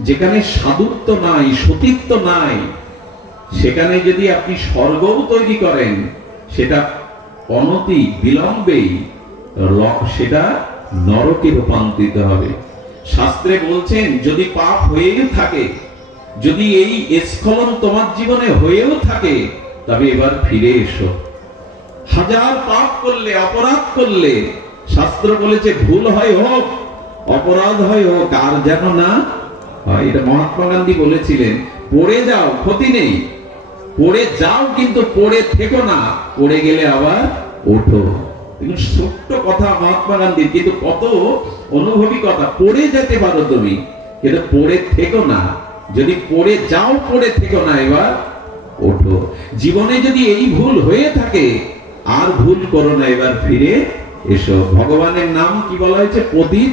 যেখানে সাধুত্ব নাই, সতীত্ব নাই, সেখানে যদি আপনি স্বর্গও তৈরি করেন, সেটা অনতি বিলম্বেই সেটা নরকে রূপান্তরিত হবে। শাস্ত্রে বলছেন যদি পাপ হয়েও থাকে, যদি এই স্খলন তোমার জীবনে হয়েও থাকে, তবে এবার ফিরে এসো। হাজার পাপ করলে, অপরাধ করলে, শাস্ত্র বলেছে ভুল হয় হোক, অপরাধ হয় হোক, আর যেন না হয়। এটা মহাত্মা গান্ধী বলেছিলেন, পড়ে যাও ক্ষতি নেই, পড়ে যাও কিন্তু পড়ে থেকো না, পড়ে গেলে আবার ওঠো। ছোট্ট কথা মহাত্মা গান্ধীর, কিন্তু কত অনুভবী কথা। পড়ে যেতে পারো তুমি, কিন্তু পড়ে থেকো না। যদি পড়ে যাও, পড়ে থেকো না, এবার ওঠো। জীবনে যদি এই ভুল হয়ে থাকে, আর ভুল করো না, এবার ফিরে এসো। ভগবানের নাম কি বলা হয়েছে? পতিত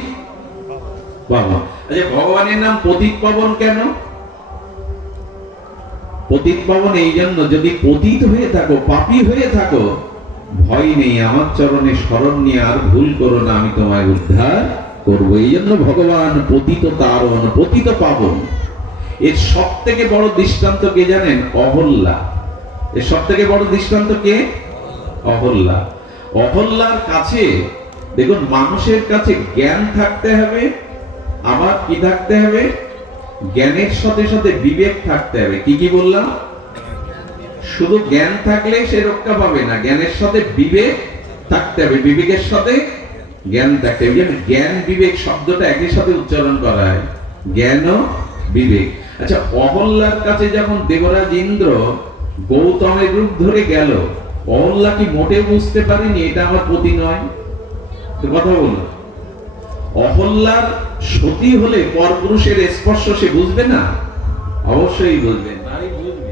পাবন। আচ্ছা, ভগবানের নাম পতিত পাবন কেন? পতিত পাবন এই জন্য, যদি পতিত হয়ে থাকো, পাপী হয়ে থাকো, ভয় নেই, আমার চরণে শরণ নিয়ে আর ভুল করো না, আমি তোমায় উদ্ধার করবো। এই জন্য ভগবান পতিত তারণ, পতিত পাবন। এর সব থেকে বড় দৃষ্টান্ত কে জানেন? অহল্যা। এর সব থেকে বড় দৃষ্টান্ত কে? অহল্যা। অহল্যার কাছে দেখুন, মানুষের কাছে জ্ঞান থাকতে হবে, আবার কি থাকতে হবে? জ্ঞানের সাথে সাথে বিবেক থাকতে হবে। কি কি বললাম? শুধু জ্ঞান থাকলে সে রক্ষা পাবে না, জ্ঞানের সাথে বিবেক থাকতে হবে, বিবেকের সাথে জ্ঞান থাকতে হবে। জ্ঞান বিবেক শব্দটা একই সাথে উচ্চারণ করা হয়, জ্ঞান ও বিবেক। আচ্ছা, অহল্যার কাছে যখন দেবরাজ ইন্দ্র গৌতমের রূপ ধরে গেল, অহল্যা কি মোটে বুঝতে পারেনি এটা আমার পতি নয়? তো কথা বলো, অহল্যার সতী হলে পরপুরুষের স্পর্শ সে বুঝবে না? অবশ্যই বুঝবে। নারী বুঝবে।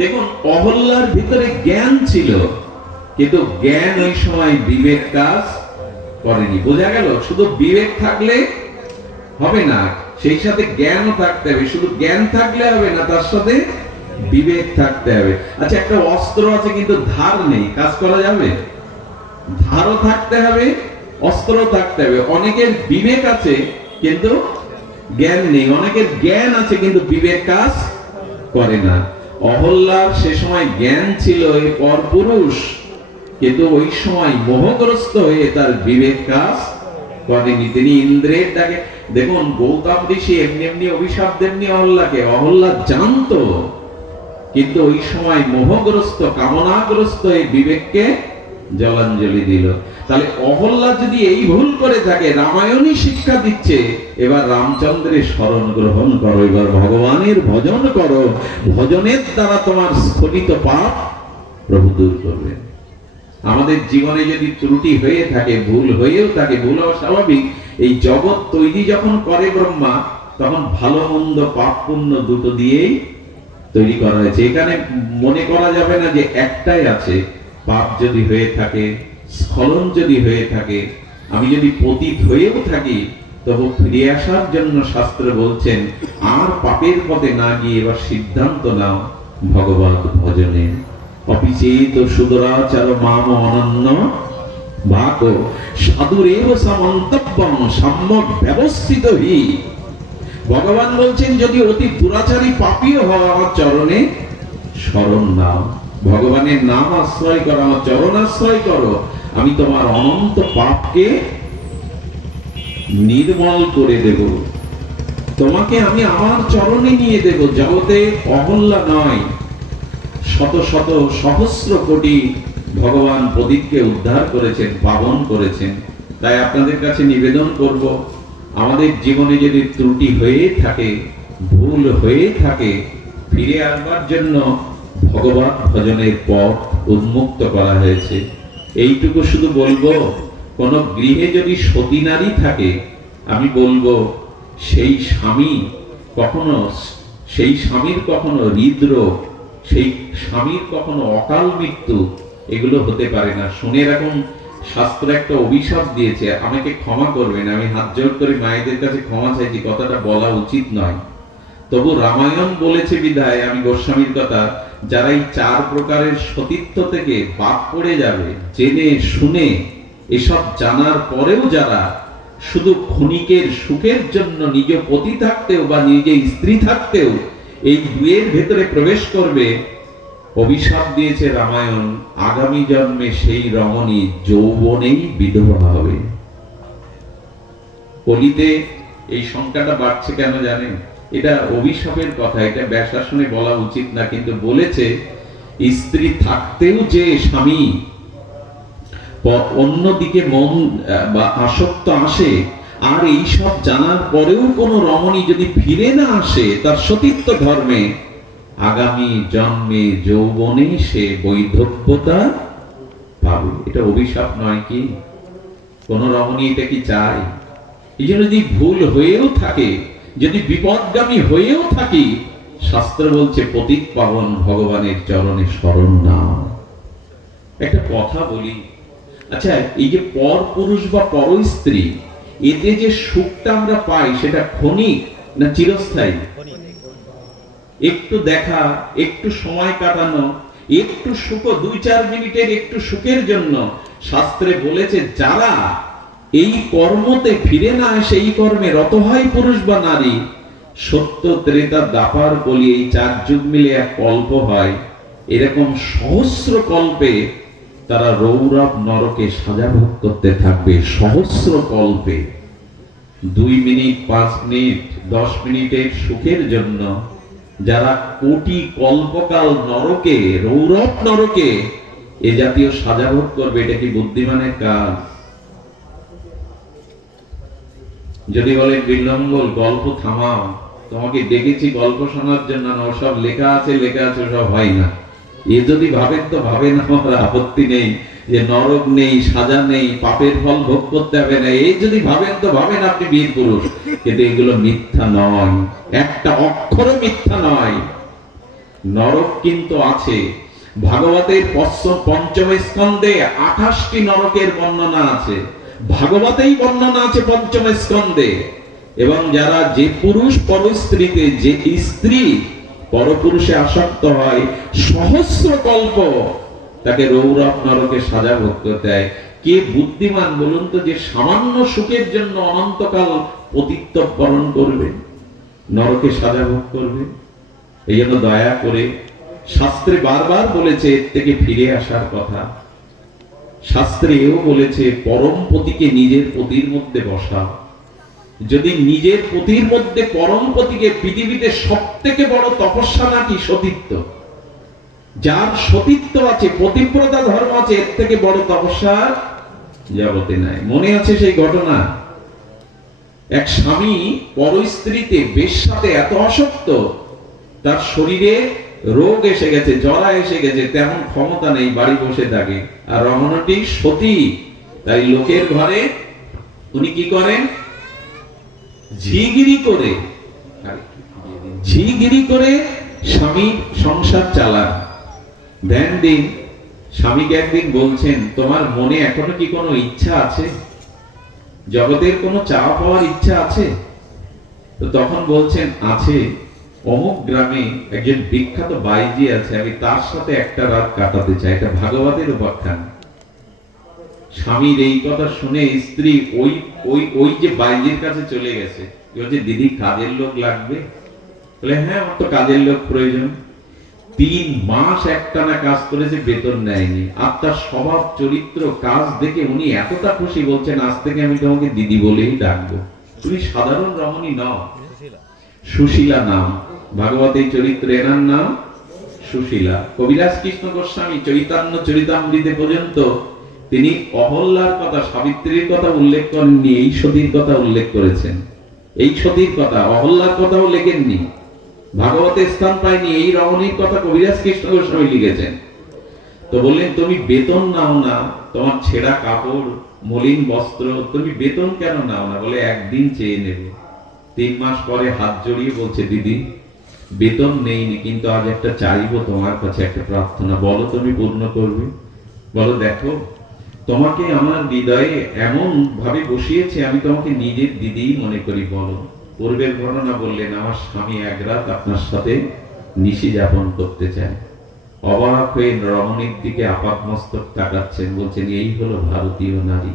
দেখুন, অহল্যার ভিতরে জ্ঞান ছিল, কিন্তু জ্ঞান ওই সময় বিবেক কাজ করেনি। বোঝা গেল? শুধু বিবেক থাকলে হবে না, সেই সাথে জ্ঞানও থাকতে হবে। শুধু জ্ঞান থাকলে হবে না, তার সাথে বিবেক থাকতে হবে। আচ্ছা, একটা অস্ত্র আছে কিন্তু ধার নেই, কাজ করা যাবে? ধারও থাকতে হবে, অস্ত্র থাকতে হবে। অনেকের বিবেক আছে কিন্তু জ্ঞান নেই, অনেকের জ্ঞান আছে কিন্তু বিবেক কাজ করে না। অহল্যার সে সময় জ্ঞান ছিল, এই পরপুরুষ, কিন্তু ওই সময় মোহগ্রস্ত হয়ে তার বিবেক কাজ করেনি। তিনি ইন্দ্রের ডাকে, দেখুন গৌতম ঋষি এমনি এমনি অভিশাপ দেননি অহল্যাকে, অহল্যা জানতো, কিন্তু ওই সময় মোহগ্রস্ত, কামনাগ্রস্ত এই বিবেককে জলাঞ্জলি দিল। তাহলে অহল্যা যদি এই ভুল করে থাকে, রামায়ণই শিক্ষা দিচ্ছে, এবার রামচন্দ্রের শরণ গ্রহণ করো, এবার ভগবানের ভজন করো। ভজনের দ্বারা তোমার স্খলিত পাপ প্রভু দূর করবেন। আমাদের জীবনে যদি ত্রুটি হয়ে থাকে, ভুল হয়েও থাকে, ভুল হওয়া স্বাভাবিক। এই জগৎ তৈরি যখন করে ব্রহ্মা, তখন ভালো মন্দ, পাপ পুণ্য দুটো দিয়েই তৈরি করা হয়েছে। এখানে মনে করা যাবে না যে একটাই আছে। পাপ যদি হয়ে থাকে, স্খলন যদি হয়ে থাকে, আমি যদি পতিত হয়েও থাকি, তবু ফিরে আসার জন্য শাস্ত্র বলছেন, আর পাপের পথে না গিয়ে এবার সিদ্ধান্ত নাও ভগবত ভজনে। অপিচেত সুদরাচার মাম অনন্য ভাগ সাধুরেব সমন্তব্যম সম্যক ব্যবস্থিত হি। ভগবান বলছেন, যদি অতি দুরাচারী পাপীও হও, আমার চরণে শরণ নাও, ভগবানের নাম আশ্রয় করো, আমার চরণ আশ্রয় করো, আমি তোমার অনন্ত পাপকে নির্মল করে দেব, তোমাকে আমি আমার চরণে নিয়ে দেব। জগতে অহল্যা নয়, শত শত সহস্র কোটি ভগবান প্রদীপকে উদ্ধার করেছেন, পাবন করেছেন। তাই আপনাদের কাছে নিবেদন করব, আমাদের জীবনে যদি ত্রুটি হয়ে থাকে, ভুল হয়ে থাকে, ফিরে আসবার জন্য ভগবান ভজনের পথ উন্মুক্ত করা হয়েছে। এইটুকু শুধু বলবো, কোন গৃহে যদি সতী নারী থাকে, আমি বলবো সেই স্বামী কখনো, সেই স্বামীর কখনো হৃদরোগ, সেই স্বামীর কখনো অকাল মৃত্যু, এগুলো হতে পারে না। শুনে এরকম শাস্ত্র একটা অভিশাপ দিয়েছে, আমাকে ক্ষমা করবেন, আমি হাত জোর করে মায়েদের কাছে ক্ষমা চাইছি, কথাটা বলা উচিত নয়। তবু রামায়ণ বলেছে বিধায় আমি গোস্বামীর কথা, যারা এই 4 প্রকারের সতীত্ব থেকে বাদ পড়ে যাবে, জেনে শুনে এসব জানার পরেও যারা শুধু ক্ষণিকের সুখের জন্য নিজ পতি থাকতেও বা নিজে স্ত্রী থাকতেও এই দুয়ের ভেতরে প্রবেশ করবে, অভিশাপ দিয়েছে রামায়ণ, আগামী জন্মে সেই রমণী যৌবনেই বিধবা হবে। কলিতে এই সংখ্যাটা বাড়ছে কেন জানেন? এটা অভিশাপের কথা, এটা ব্যাসাসনে বলা উচিত না, কিন্তু বলেছে স্ত্রী থাকতেও যে স্বামী অন্যদিকে মন বা আসক্ত আসে, আর এই সব জানার পরেও কোন রমণী যদি ফিরে না আসে তার সতীত্ব ধর্মে, আগামী জন্মে যৌবনে সে বৈধব্যতা পাবে। এটা অভিশাপ নয় কি? কোন রমণী এটা কি চায়? এই জন্য যদি ভুল হয়েও থাকে, যদি বিপদগামী হয়েও থাকি, শাস্ত্র বলছে পতিত পাবন ভগবানের চরণে শরণ নাও। একটা কথা বলি, আচ্ছা এই যে পর পুরুষ বা পর স্ত্রী, এতে যে সুখটা আমরা পাই সেটা ক্ষণিক না চিরস্থায়ী? একটু দেখা, একটু সময় কাটানো, একটু সুখ, 2-4 মিনিটের একটু সুখের জন্য শাস্ত্রে বলেছে যারা এই কর্মতে ফিরে না আসে, এই কর্মে রত হয় পুরুষ বা নারী, সত্য ত্রেতা দ্বাপার কলি এই 4 যুগ মিলে এক কল্প হয়, এরকম সহস্র কল্পে তারা রৌরব নরকে সাজা ভোগ করতে থাকবে। সহস্র কল্পে 2 মিনিট, 5 মিনিট, 10 মিনিটের সুখের জন্য যারা কোটি কল্পকাল নরকে, রৌরব নরকে এ জাতীয় সাজা ভোগ করবে, এটা কি বুদ্ধিমানের কাজ? যদি বলেন বিল্বঙ্গল গল্প থামাও, তোমাকে ডেকেছি গল্প শোনার জন্য না, ওসব লেখা আছে সব হয় না। এ যদি ভাবেন তো ভাবেন, আমার আপত্তি নেই যে নরক নেই, সাজা নেই, পাপের ফল ভোগ করতে হবে না। এই যদি ভাবেন তো ভাবেন, আপনি বীর পুরুষ। কিন্তু এগুলো মিথ্যা নয়, একটা অক্ষরও মিথ্যা নয়। নরক কিন্তু আছে। ভাগবতের পঞ্চম স্কন্ধে 28টি নরকের বর্ণনা আছে, ভাগবতেই বর্ণনা আছে পঞ্চম স্কন্ধে। এবং যারা, যে পুরুষ পর স্ত্রীতে, যে স্ত্রী পরপুরুষে আসক্ত হয়, সহস্র কল্প তাকে রৌরব নরকে সাজা ভোগ করতে হয়। কে বুদ্ধিমান বলুন তো, যে সামান্য সুখের জন্য অনন্তকাল পতিত্ব বরণ করবে, নরকে সাজা ভোগ করবে? এই জন্য দয়া করে শাস্ত্রে বারবার বলেছে এর থেকে ফিরে আসার কথা। শাস্ত্রে এও বলেছে পরম পতিকে নিজের পতির মধ্যে বসাও। যদি নিজের পতির মধ্যে পরম পতিকে, পৃথিবীতে সব থেকে বড় তপস্যা নাকি সতীত্ব। যার সতীত্ব আছে, পতিব্রতা ধর্ম আছে, এর থেকে বড় তপস্যা জগতে নাই। মনে আছে সেই ঘটনা, এক স্বামী পর স্ত্রীতে, বেশ্যাতে এত আসক্ত, তার শরীরে রোগ এসে গেছে, জরা এসে গেছে, তেমন ক্ষমতা নেই, বাড়ি বসে থাকে। আর রমণীটি সতী, তাই লোকের ঘরে উনি কি করেন? ঝিগিরি করে স্বামীর সংসার চালান, ধ্যান দিন। স্বামীকে একদিন বলছেন, তোমার মনে এখনো কি কোনো ইচ্ছা আছে? জগতের কোনো চাওয়া পাওয়ার ইচ্ছা আছে? তো তখন বলছেন, আছে। অমুক গ্রামে একজন বিখ্যাত বাইজি আছে, আমি তার সাথে একটা রাত কাটাতে চাই। এটা ভাগবতের উপাখ্যান। স্বামীর এই কথা শুনে স্ত্রী ওই যে বাইজির কাছে চলে গেছে, বলছে, দিদি কাজের লোক লাগবে? বলে, হ্যাঁ, আমার তো কাজের লোক প্রয়োজন। 3 মাস একটানা কাজ করেছে, বেতন নেয়নি। আর তার স্বভাব, চরিত্র, কাজ দেখে উনি এতটা খুশি, বলছেন, আজ থেকে আমি তোমাকে দিদি বলেই ডাকবো। তুমি সাধারণ রমণী নও, সুশীলা নাম। ভাগবত এই চরিত্র, এনার নাম সুশীলা। কবিরাজ কৃষ্ণ গোস্বামী চৈতন্য চরিতামৃতে পর্যন্ত তিনি অহল্যার কথা, সাবিত্রীর কথা উল্লেখ করেননি, এই সতীর কথা উল্লেখ করেছেন। এই সতীর কথা, অহল্যার কথাও লেখেননি, ভাগবতে স্থান পায়নি। এই রমণীর কথা কবিরাজ কৃষ্ণ গোস্বামী লিখেছেন। তো বললেন, তুমি বেতন নাও না, তোমার ছেঁড়া কাপড়, মলিন বস্ত্র, তুমি বেতন কেন নাও না? বলে, একদিন চেয়ে নেব। 3 মাস পরে হাত জড়িয়ে বলছে, দিদি বেতন নেইনি, কিন্তু আজ একটা চাইবো তোমার কাছে, একটা প্রার্থনা, বলো তুমি পূর্ণ করবে? বলো, দেখো, তোমাকে আমার হৃদয়ে এমন ভাবে বসিয়েছে, আমি তোমাকে নিজের দিদি মনে করি, বলো। পূর্বের ঘটনা বললেন, আমার স্বামী এক রাত আপনার সাথে নিশি যাপন করতে চায়। অবাক হয়ে রমণীর দিকে আপাতমস্তক তাকাচ্ছেন, বলছেন, এই হলো ভারতীয় নারী।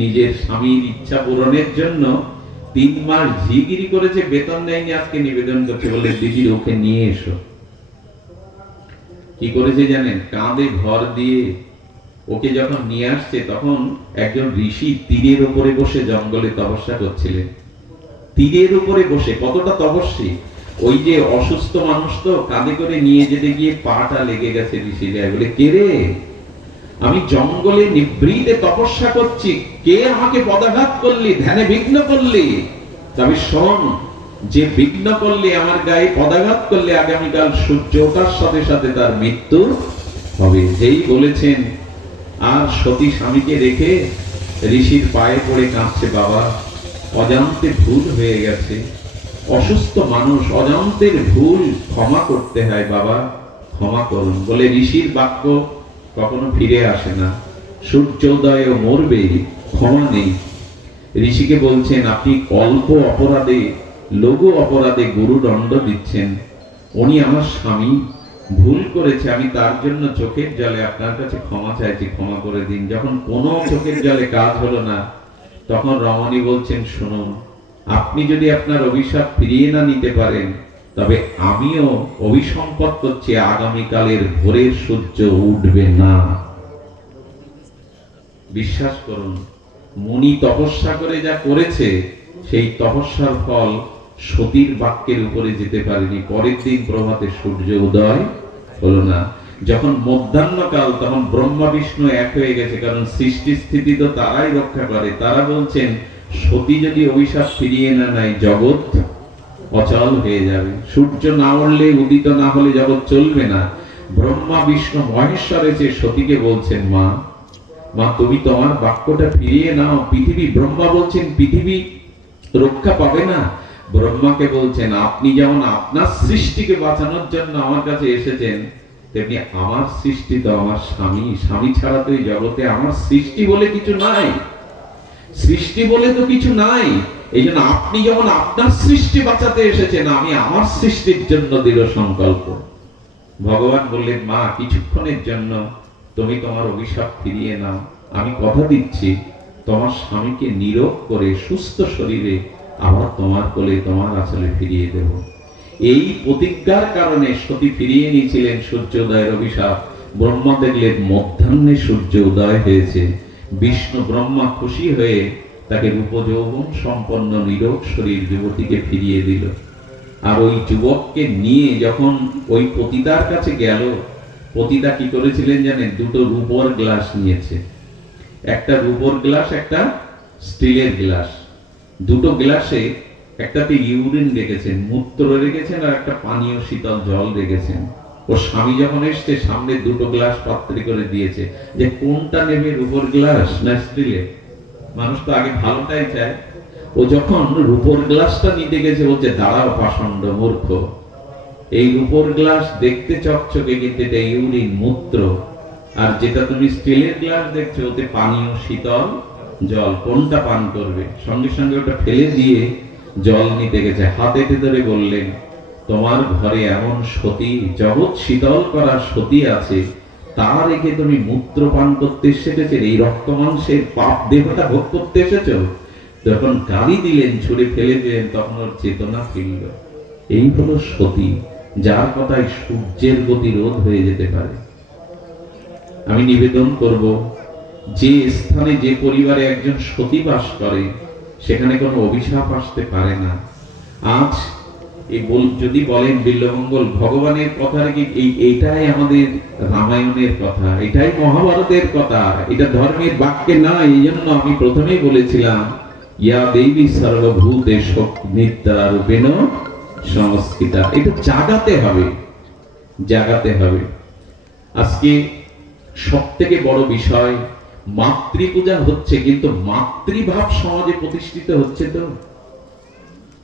নিজের স্বামীর ইচ্ছা পূরণের জন্য 3 মাস ঝিগিরি করেছে, বেতন নেয়নি, আজকে নিবেদন করছে, বলে, দিদি ওকে নিয়ে এসো। কি করেছে জানেন? কাঁধে ভর দিয়ে ওকে যখন নিয়ে আসছে, তখন একজন ঋষি তীরের উপরে বসে জঙ্গলে তপস্যা করছিলেন। তীরের উপরে বসে, কতটা তপস্বী! ওই যে অসুস্থ মানুষ, তো কাঁধে করে নিয়ে যেতে গিয়ে পাটা লেগে গেছে। ঋষি যায় বলে, কে রে? আমি জঙ্গলে নিভৃতে তপস্যা করছি, কে আমাকে পদাঘাত করলি, ধ্যানে বিঘ্ন করলি? তবে শোন, যে বিঘ্ন করলি, আমার গায়ে পদাঘাত করলে, আগামীকাল সূর্য ওঠার সাথে সাথে তার মৃত্যু হবে। যেই বলেছেন, আর সতী স্বামীকে রেখে ঋষির পায়ে পড়ে কাঁদছে, বাবা অজান্তে ভুল হয়ে গেছে, অসুস্থ মানুষ, অজান্তের ভুল ক্ষমা করতে হয়, বাবা ক্ষমা করুন। বলে ঋষির বাক্য কখনো ফিরে আসে না, সূর্যোদয় মরবে, ক্ষমা নেই। ঋষিকে বলছেন, আপনি অল্প অপরাধে, লঘু অপরাধে গুরুদণ্ড দিচ্ছেন। উনি আমার স্বামী, ভুল করেছে, আমি তার জন্য চোখের জলে আপনার কাছে ক্ষমা চাইছি, ক্ষমা করে দিন। যখন কোনো চোখের জলে কাজ হলো না, তখন রমণী বলছেন, শুনুন, আপনি যদি আপনার অভিশাপ ফিরিয়ে না নিতে পারেন, তবে আমিও অভিসম্পদ করছি, আগামীকালের ভোরের সূর্য উঠবে না। বিশ্বাস করুন, মুনি তপস্যা করে যা করেছে, সেই তপস্যার ফল সতীর বাক্যের উপরে যেতে পারেনি। পরের দিন প্রভাতে সূর্য উদয় হলো না। যখন মধ্যাহ্নকাল, তখন ব্রহ্মা বিষ্ণু এক হয়ে গেছে, কারণ সৃষ্টি স্থিতি তো তারাই রক্ষা করে। তারা বলছেন, সতী যদি অভিশাপ ফিরিয়ে না নেয়, জগৎ অচল হয়ে যাবে। সূর্য না উঠলে, উদিত না হলে জগৎ চলবে না। ব্রহ্মা বিষ্ণু মহেশ্বর এসে সতীকে বলছেন, মা মা তুমি তোমার বাক্যটা ফিরিয়ে নাও। পৃথিবী, ব্রহ্মা বলছেন, পৃথিবী রক্ষা পাবে না। ব্রহ্মাকে বলছেন, আপনি যেমন আপনার সৃষ্টিকে বাঁচানোর জন্য আমার কাছে এসেছেন, তেমনি আমার সৃষ্টি তো আমার স্বামী, স্বামী ছাড়া তো এই জগতে আমার সৃষ্টি বলে কিছু নাই, সৃষ্টি বলে তো কিছু নাই। এই জন্য আপনি যেমন আপনার সৃষ্টি বাঁচাতে এসেছেন, আমি আমার সৃষ্টির জন্য দৃঢ় সংকল্প। ভগবান বললেন, মা কিছুক্ষণের জন্য তুমি তোমার অভিশাপ ফিরিয়ে নাও, আমি কথা দিচ্ছি তোমার স্বামীকে নীরোগ করে সুস্থ শরীরে আবার তোমার কোলে, তোমার আঁচলে ফিরিয়ে দেব। এই প্রতিজ্ঞার কারণে সতী ফিরিয়ে নিয়েছিলেন সূর্যোদয়ের অভিশাপ। ব্রহ্মা দেখলেন মধ্যাহ্নে সূর্য উদয় হয়েছে। বিষ্ণু ব্রহ্মা খুশি হয়ে তাকে রূপযৌবন সম্পন্ন নীরোগ শরীর যুবতীকে ফিরিয়ে দিল। আর ওই যুবককে নিয়ে যখন ওই পতিতার কাছে গেল, পতিতা কি করেছিলেন জানেন? দুটো রূপোর গ্লাস নিয়েছে, একটা রূপোর গ্লাস, একটা স্টিলের গ্লাস। দুটো গ্লাসে একটাতে ইউরিন রেখেছেন, মূত্র রেখেছেন, আর একটা পানীয় শীতল জল রেখেছেন। ও স্বামী যখন এসছে, সামনে দুটো গ্লাস পাত্রে করে দিয়েছে, যে কোনটা নেবে, রূপোর গ্লাস না স্টিলের? মানুষ তো আগে ভালোটাই চায়। ও যখন রূপোর গ্লাসটা নিতে গেছে, বলছে, দাঁড়াও পাষণ্ড মূর্খ, এই রূপোর গ্লাস দেখতে চকচকে, কিন্তু এটা ইউরিন, মূত্র। আর যেটা তুমি স্টিলের গ্লাস দেখছো, ওতে পানীয় শীতল জল, কোনটা পান করবে? সঙ্গে সঙ্গে ওটা ফেলে দিয়ে জল নিতে গেছে। হাতে ধরে বললেন, তোমার ঘরে এমন সতী, জগৎ শীতল করা সতী আছে, তা রেখে তুমি মূত্র পান করতে এসেছো, এই রক্ত মাংসের পাপ দেহটা ভোগ করতে এসেছো? যখন গালি দিলেন, ছুড়ে ফেলে দিলেন, তখন ওর চেতনা ফিরল। এই হলো সতী, যার কথায় সূর্যের গতি রোধ হয়ে যেতে পারে। আমি নিবেদন করব, যে স্থানে, যে পরিবারে একজন সতী বাস করে, সেখানে কোনো অভিশাপ আসতে পারে না। আজ যদি বলেন বিল্বমঙ্গল, ভগবানের কথা রেখে এইটাই আমাদের রামায়ণের কথা, এটাই মহাভারতের কথা, এটা ধর্মের বাক্যে না। এই জন্য আমি প্রথমেই বলেছিলাম, ইয়া দেবী সর্বভূতেষু নিত্যা রূপেণ সংস্থিতা। এটা জাগাতে হবে, জাগাতে হবে। আজকে সব থেকে বড় বিষয়, মাতৃপূজা হচ্ছে, কিন্তু মাতৃভাব সমাজে প্রতিষ্ঠিত হচ্ছে তো?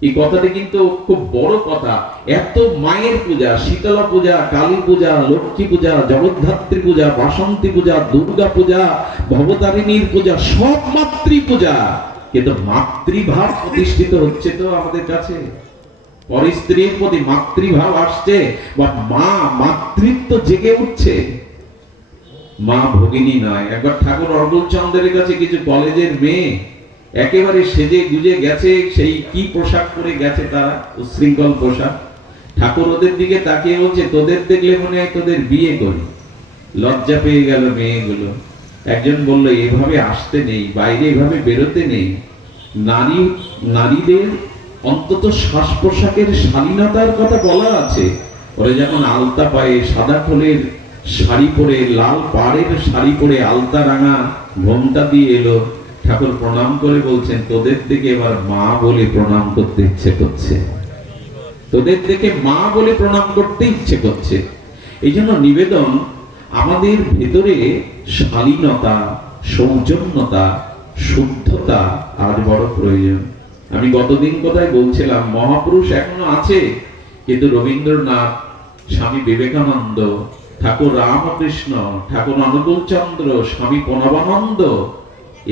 এই কথাটা কিন্তু খুব বড় কথা। এত মায়ের পূজা, শীতলা পূজা, কালী পূজা, লক্ষ্মী পূজা, জগদ্ধাত্রী পূজা, বাসন্তী পূজা, দুর্গা পূজা, ভবতারিণীর পূজা, সব মাতৃ পূজা, কিন্তু মাতৃভাব প্রতিষ্ঠিত হচ্ছে তো আমাদের কাছে? পরে স্ত্রীর প্রতি মাতৃভাব আসছে, বা মা, মাতৃত্ব জেগে উঠছে। মা ভগিনী নয়। একবার ঠাকুর অর্বুল চন্দ্রের কাছে কিছু কলেজের মেয়ে একেবারে সেজে গুজে গেছে, সেই কি পোশাক পরে গেছে তারা, উচ্ছৃঙ্খল পোশাক। ঠাকুর ওদের দিকে তাকিয়ে বলছে, তোদের দেখলে মনে হয় তোদের বিয়ে করি। লজ্জা পেয়ে গেল মেয়েগুলো। একজন বলল, এভাবে আসতে নেই, বাইরে এভাবে বেরোতে নেই। নারীদের অন্তত শ্বাস প্রশ্বাসের শালীনতার কথা বলা আছে। ওরা যখন আলতা পায়ে সাদা ফুলের শাড়ি পরে, লাল পাড়ের শাড়ি পরে, আলতা রাঙা ঘোমটা দিয়ে এলো, ঠাকুর প্রণাম করে বলছেন, তোদের দিকে এবার মা বলে প্রণাম করতে ইচ্ছে করছে, তোদের দেখে মা বলে প্রণাম করতে ইচ্ছে করছে। এই জন্য নিবেদন, আমাদের ভেতরে শালীনতা, সৌজন্যতা, শুদ্ধতা আজ বড় প্রয়োজন। আমি গতদিন কোথায় বলছিলাম, মহাপুরুষ এখনো আছে, কিন্তু রবীন্দ্রনাথ, স্বামী বিবেকানন্দ, ঠাকুর রামকৃষ্ণ, ঠাকুর অনুকূল চন্দ্র, স্বামী প্রণবানন্দ,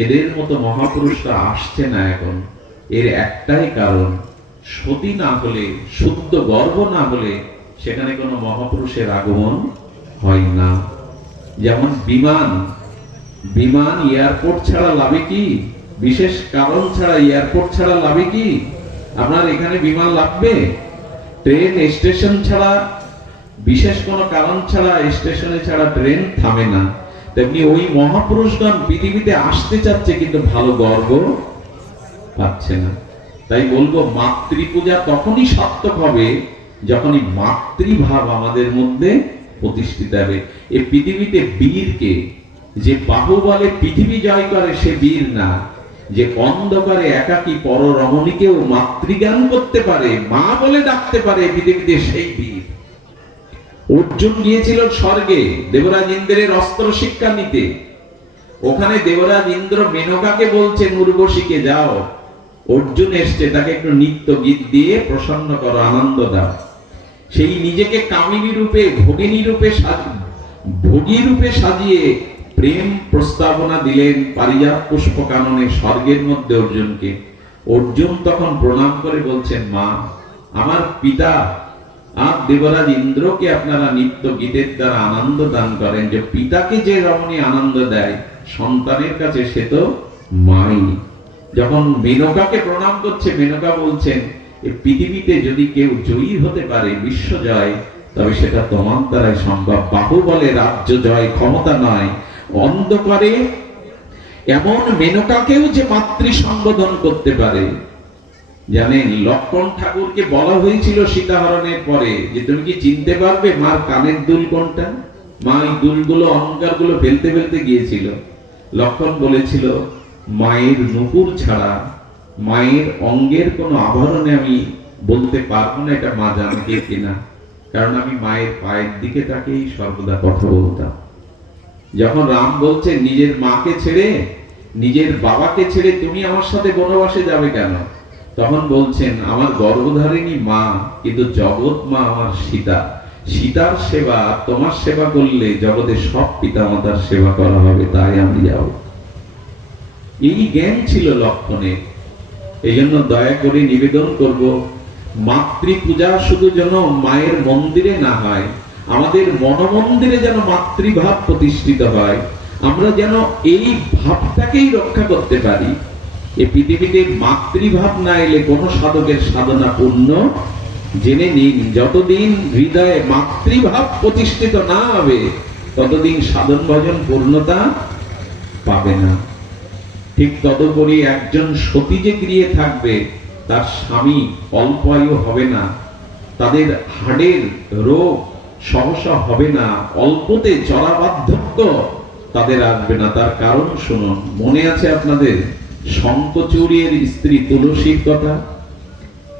এদের মতো মহাপুরুষরা আসছে না এখন। এর একটাই কারণ, সতী না হলে, শুদ্ধ গর্ভ না হলে সেখানে কোনো মহাপুরুষের আগমন হয় না। যেমন বিমান এয়ারপোর্ট ছাড়া লাভে কি? বিশেষ কারণ ছাড়া, এয়ারপোর্ট ছাড়া লাভে কি? আপনার এখানে বিমান লাগবে? ট্রেন স্টেশন ছাড়া, বিশেষ কোনো কারণ ছাড়া, স্টেশনে ছাড়া ট্রেন থামে না। তেমনি ওই মহাপুরুষগণ পৃথিবীতে আসতে চাচ্ছে, কিন্তু ভালো গর্ব পাচ্ছে না। তাই বলবো, মাতৃপূজা তখনই সার্থক হবে যখনই মাতৃভাব আমাদের মধ্যে প্রতিষ্ঠিত হবে। এই পৃথিবীতে বীরকে, যে বাহুবলে পৃথিবী জয় করে সে বীর না, যে অন্ধকারে একাকী পর রমণীকেও মাতৃজ্ঞান করতে পারে, মা বলে ডাকতে পারে পৃথিবীতে, সেই বীর। অর্জুন গিয়েছিল স্বর্গে দেবরাজ ইন্দ্রের অস্ত্র শিক্ষা নিতে। ওখানে দেবরাজ ইন্দ্র মেনকাকে বলছেন, উর্বশীকে যাও, অর্জুন এসছে, তাকে একটু নৃত্য গীত দিয়ে প্রসন্ন করো, আনন্দ দাও। সেই নিজেকে কামিনী রূপে, ভোগী রূপে সাজিয়ে প্রেম প্রস্তাবনা দিলেন পারিজাত পুষ্প কাননে স্বর্গের মধ্যে অর্জুনকে। অর্জুন তখন প্রণাম করে বলছেন, মা, আমার পিতা আর দেবরাজ ইন্দ্রকে আপনারা নিত্য গীতের দ্বারা আনন্দ দান করেন। যে পিতাকে যে রমণী আনন্দ দেয় সন্তানের কাছে, সে তো মাই। যখন মেনকাকে প্রণাম করছে, মেনকা বলছেন, এই পৃথিবীতে যদি কেউ জয়ী হতে পারে, বিশ্ব জয়, তবে সেটা তোমার দ্বারাই সম্ভব। বাহুবলে রাজ্য জয় ক্ষমতা নয়, অন্ধকারে এমন মেনকাকেও যে মাতৃ সম্বোধন করতে পারে। জানেন, লক্ষ্মণ ঠাকুরকে বলা হয়েছিল সীতাহরণের পরে যে তুমি কি চিনতে পারবে মার কানের দুল কোনটা? মা এই দুলগুলো, অহংকার গুলো ফেলতে ফেলতে গিয়েছিল। লক্ষ্মণ বলেছিল, মায়ের নুপুর ছাড়া, মায়ের অঙ্গের কোনো আভরণে আমি বলতে পারবো না এটা মা জানবে কিনা, কারণ আমি মায়ের পায়ের দিকে তাকেই সর্বদা কথা বলতাম। যখন রাম বলছে, নিজের মাকে ছেড়ে, নিজের বাবাকে ছেড়ে তুমি আমার সাথে বনবাসে যাবে কেন? তখন বলছেন, আমার গর্ভধারিণী মা, কিন্তু জগৎ মা আমার সীতা। সীতার সেবা, তোমার সেবা করলে জগতের সব পিতামাতার সেবা করা হবে, তাই আমি যাব। এই জ্ঞান ছিল লক্ষণের। এই জন্য দয়া করে নিবেদন করব, মাতৃপূজা শুধু যেন মায়ের মন্দিরে না হয়, আমাদের মনমন্দিরে যেন মাতৃভাব প্রতিষ্ঠিত হয়। আমরা যেন এই ভাবটাকেই রক্ষা করতে পারি। এই পৃথিবীতে মাতৃভাব না এলে কোন সাধকের সাধনা পূর্ণ জেনে নিন। যতদিন হৃদয়ে মাতৃভাব প্রতিষ্ঠিত না হবে, ততদিন সাধন ভজন পূর্ণতা পাবে না। ঠিক তদুপরি একজন সতী যে গৃহে থাকবে, তার স্বামী অল্প আয়ু হবে না, তাদের হাড়ের রোগ সহসা হবে না, অল্পতে জরাবার্ধক্য তাদের আসবে না। তার কারণ শুনুন, মনে আছে আপনাদের শঙ্খচূড়ের স্ত্রী তুলসীর কথা?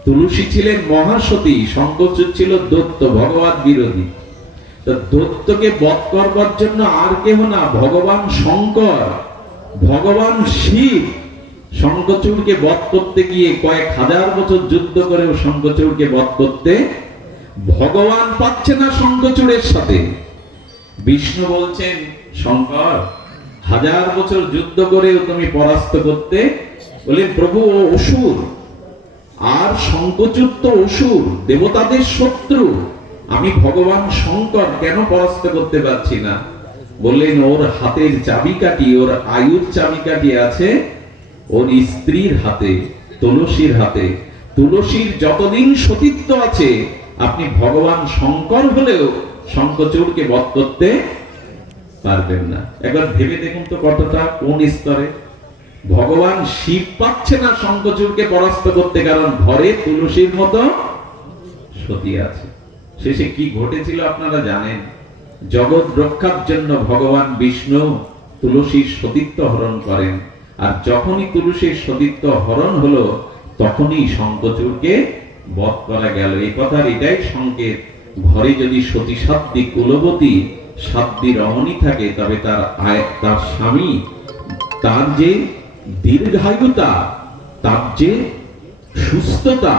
তুলসী ছিলেন মহাসতী, শঙ্খচূড় ছিল দৈত্য, ভগবান বিরোধী। তো দৈত্যকে বধ করবার জন্য আর কেহ না, ভগবান শঙ্কর, ভগবান শিব শঙ্খচূড়কে বধ করতে গিয়ে কয়েক হাজার বছর যুদ্ধ করেও শঙ্খচূড়কে বধ করতে ভগবান পাচ্ছে না শঙ্খচূড়ের সাথে। বিষ্ণু বলছেন, শঙ্কর, হাজার বছর যুদ্ধ করেও তুমি পরাস্ত করতে, বলে প্রভু ও অসুর, আর শঙ্খচূড় তো অসুর, দেবতাদের শত্রু, আমি ভগবান শঙ্কর কেন পরাস্ত করতে পারছি না? বললেন, ওর হাতের চাবিকাঠি, ওর আয়ুর চাবিকাঠি আছে ওর স্ত্রীর হাতে, তুলসীর হাতে। তুলসীর যতদিন সতীত্ব আছে আপনি ভগবান শঙ্কর হলেও শঙ্খচূড়কে বধ করতে পারবেন না। একবার ভেবে দেখুন তো কতটা কোন স্তরে। ভগবান শিব পাচ্ছে না শঙ্খচূড়কে পরাস্ত করতে, কারণ ঘরে তুলসীর মতো সতী আছে। শেষে কি ঘটেছিল আপনারা জানেন। জগৎ রক্ষার জন্য ভগবান বিষ্ণু তুলসীর সতীত্ব হরণ করেন, আর যখনই তুলসীর সতীত্ব হরণ হলো তখনই শঙ্খচূড়কে বধ করা গেল। এই কথার এটাই সংকেত, ঘরে যদি সতী সাধ্বী কুলবতী সাধ্বী রমণী থাকে, তবে তার স্বামী, তার যে দীর্ঘায়ুতা, তার যে সুস্থতা,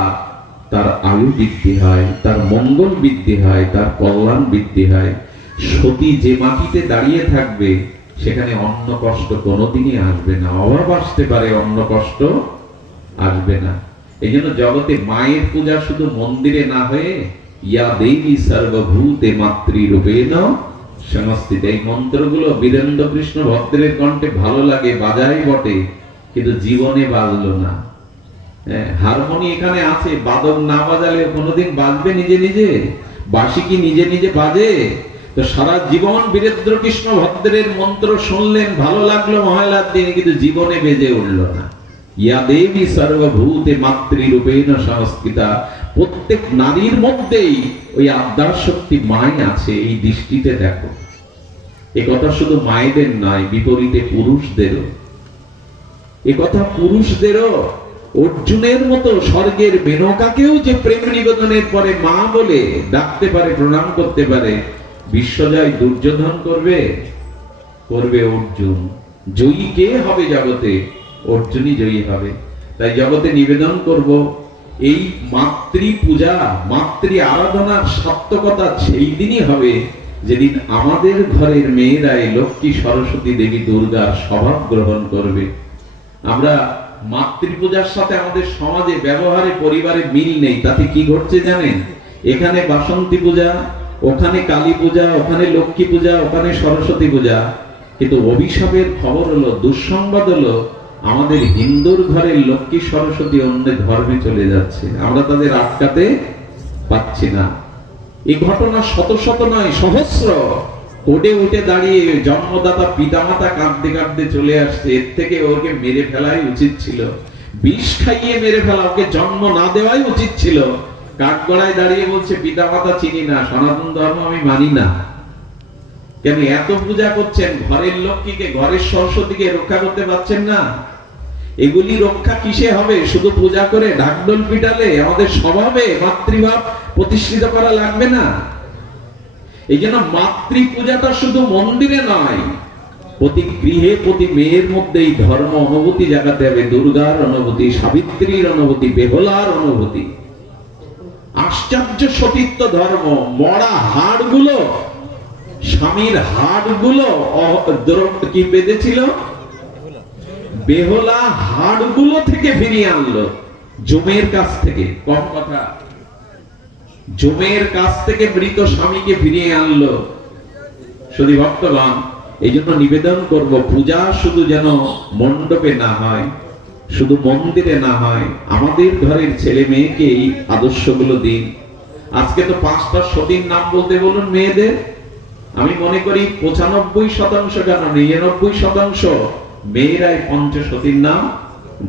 তার আয়ু বৃদ্ধি হয়, তার মঙ্গল বৃদ্ধি হয়, তার কল্যাণ বৃদ্ধি হয়। সতী যে মাটিতে দাঁড়িয়ে থাকবে সেখানে অন্ন কষ্ট কোনোদিনই আসবে না, অভাব আসতে পারে, অন্ন কষ্ট আসবে না। এই জন্য জগতে মায়ের পূজা শুধু মন্দিরে না হয়ে ইয়া দেবী সর্বভূতে মাতৃরূপেণ সংস্থিতা, এই মন্ত্রগুলো বীরেন্দ্র কৃষ্ণ ভক্তের কণ্ঠে ভালো লাগে, বাজাই বটে, কিন্তু জীবনে বাজলো না। হারমোনি এখানে আছে, বাদক না বাজালে কোনোদিন বাজবে নিজে নিজে? বাঁশি কি নিজে নিজে বাজে? তো সারা জীবন বীরেন্দ্র কৃষ্ণ ভদ্রের মন্ত্র শুনলেন, ভালো লাগলো মহালয়ার দিনে, কিন্তু জীবনে বেজে উঠলো না। ইয়া দেবী সর্বভূতে মাতৃরূপেণ সংস্থিতা, প্রত্যেক নারীর মধ্যেই ওই আদ্যার শক্তি মায় আছে, এই দৃষ্টিতে দেখো। এ কথা শুধু মায়েদের নয়, বিপরীতে পুরুষদেরও। এ কথা পুরুষদেরও। অর্জুনের মতো স্বর্গের মেনকাকেও যে প্রেম নিবেদনের পরে মা বলে ডাকতে পারে, প্রণাম করতে পারে, বিশ্বজয় দুর্যোধন করবে? করবে অর্জুন। জয়ী কে হবে জগতে? অর্জুনই জয়ী হবে। তাই জগতে নিবেদন করব, এই মাতৃ পূজা, মাতৃ আরাধনার সার্থকতা সেই দিনই হবে যেদিন আমাদের ঘরের মেয়েরাই লক্ষ্মী সরস্বতী দেবী দুর্গার স্বভাব গ্রহণ করবে। আমরা মাতৃপূজার সাথে আমাদের সমাজে ব্যবহারে পরিবারে মিল নেই। তাতে কি ঘটছে জানেন? এখানে বাসন্তী পূজা, ওখানে কালী পূজা, ওখানে লক্ষ্মী পূজা, ওখানে সরস্বতী পূজা। কিন্তু অভিশাপের খবর হলো, দুঃসংবাদ হলো, আমাদের হিন্দুর ঘরে লক্ষ্মী সরস্বতী অন্য ধর্মে চলে যাচ্ছে, আমরা তাদের আটকাতে পাচ্ছি না। এই ঘটনা শত শত নয়, সহস্র। কোটে উঠে দাঁড়িয়ে জন্মদাতা পিতামাতা কাঁদতে কাঁদতে চলে আসছে, এর থেকে ওকে মেরে ফেলাই উচিত ছিল, বিষ খাইয়ে মেরে ফেলা, ওকে জন্ম না দেওয়াই উচিত ছিল। কাঠগড়ায় দাঁড়িয়ে বলছে পিতামাতা চিনি না, সনাতন ধর্ম আমি মানি না। কেন এত পূজা করছেন? ঘরের লক্ষ্মীকে, ঘরের সরস্বতীকে রক্ষা করতে পারছেন না? এগুলি রক্ষা কিসে হবে? শুধু পূজা করে ঢাকঢোল পিটালে আমাদের স্বভাবে মাতৃভাব প্রতিষ্ঠিত করা লাগবে না? এই জন্য মাতৃ পূজাটা শুধু মন্দিরে নয়, প্রতি গৃহে, প্রতি মেয়ের মধ্যে ধর্ম অনুভূতি জাগাতে হবে। দুর্গার অনুভূতি, সাবিত্রীর অনুভূতি, বেহলার অনুভূতি। আশ্চর্য সতীত্ব ধর্ম। মরা হাড়গুলো, স্বামীর হাড়গুলো কি বেঁধেছিল? বেহলা হাড়গুলো থেকে ফিরিয়ে আনলো, জমের কাছ থেকে। কম কথা, জমের কাছ থেকে মৃত স্বামীকে ফিরিয়ে আনলো। শুধু ভক্তগণ, এই জন্য নিবেদন করব, পূজা শুধু যেন মণ্ডপে না হয়, শুধু মন্দিরে না হয়, আমাদের ঘরের ছেলে মেয়েকে এই আদর্শগুলো দিন। আজকে তো 5টা সতীর নাম বলতে বলুন মেয়েদের, আমি মনে করি 95% কেন 99% মেয়েরাই পঞ্চসতীর নাম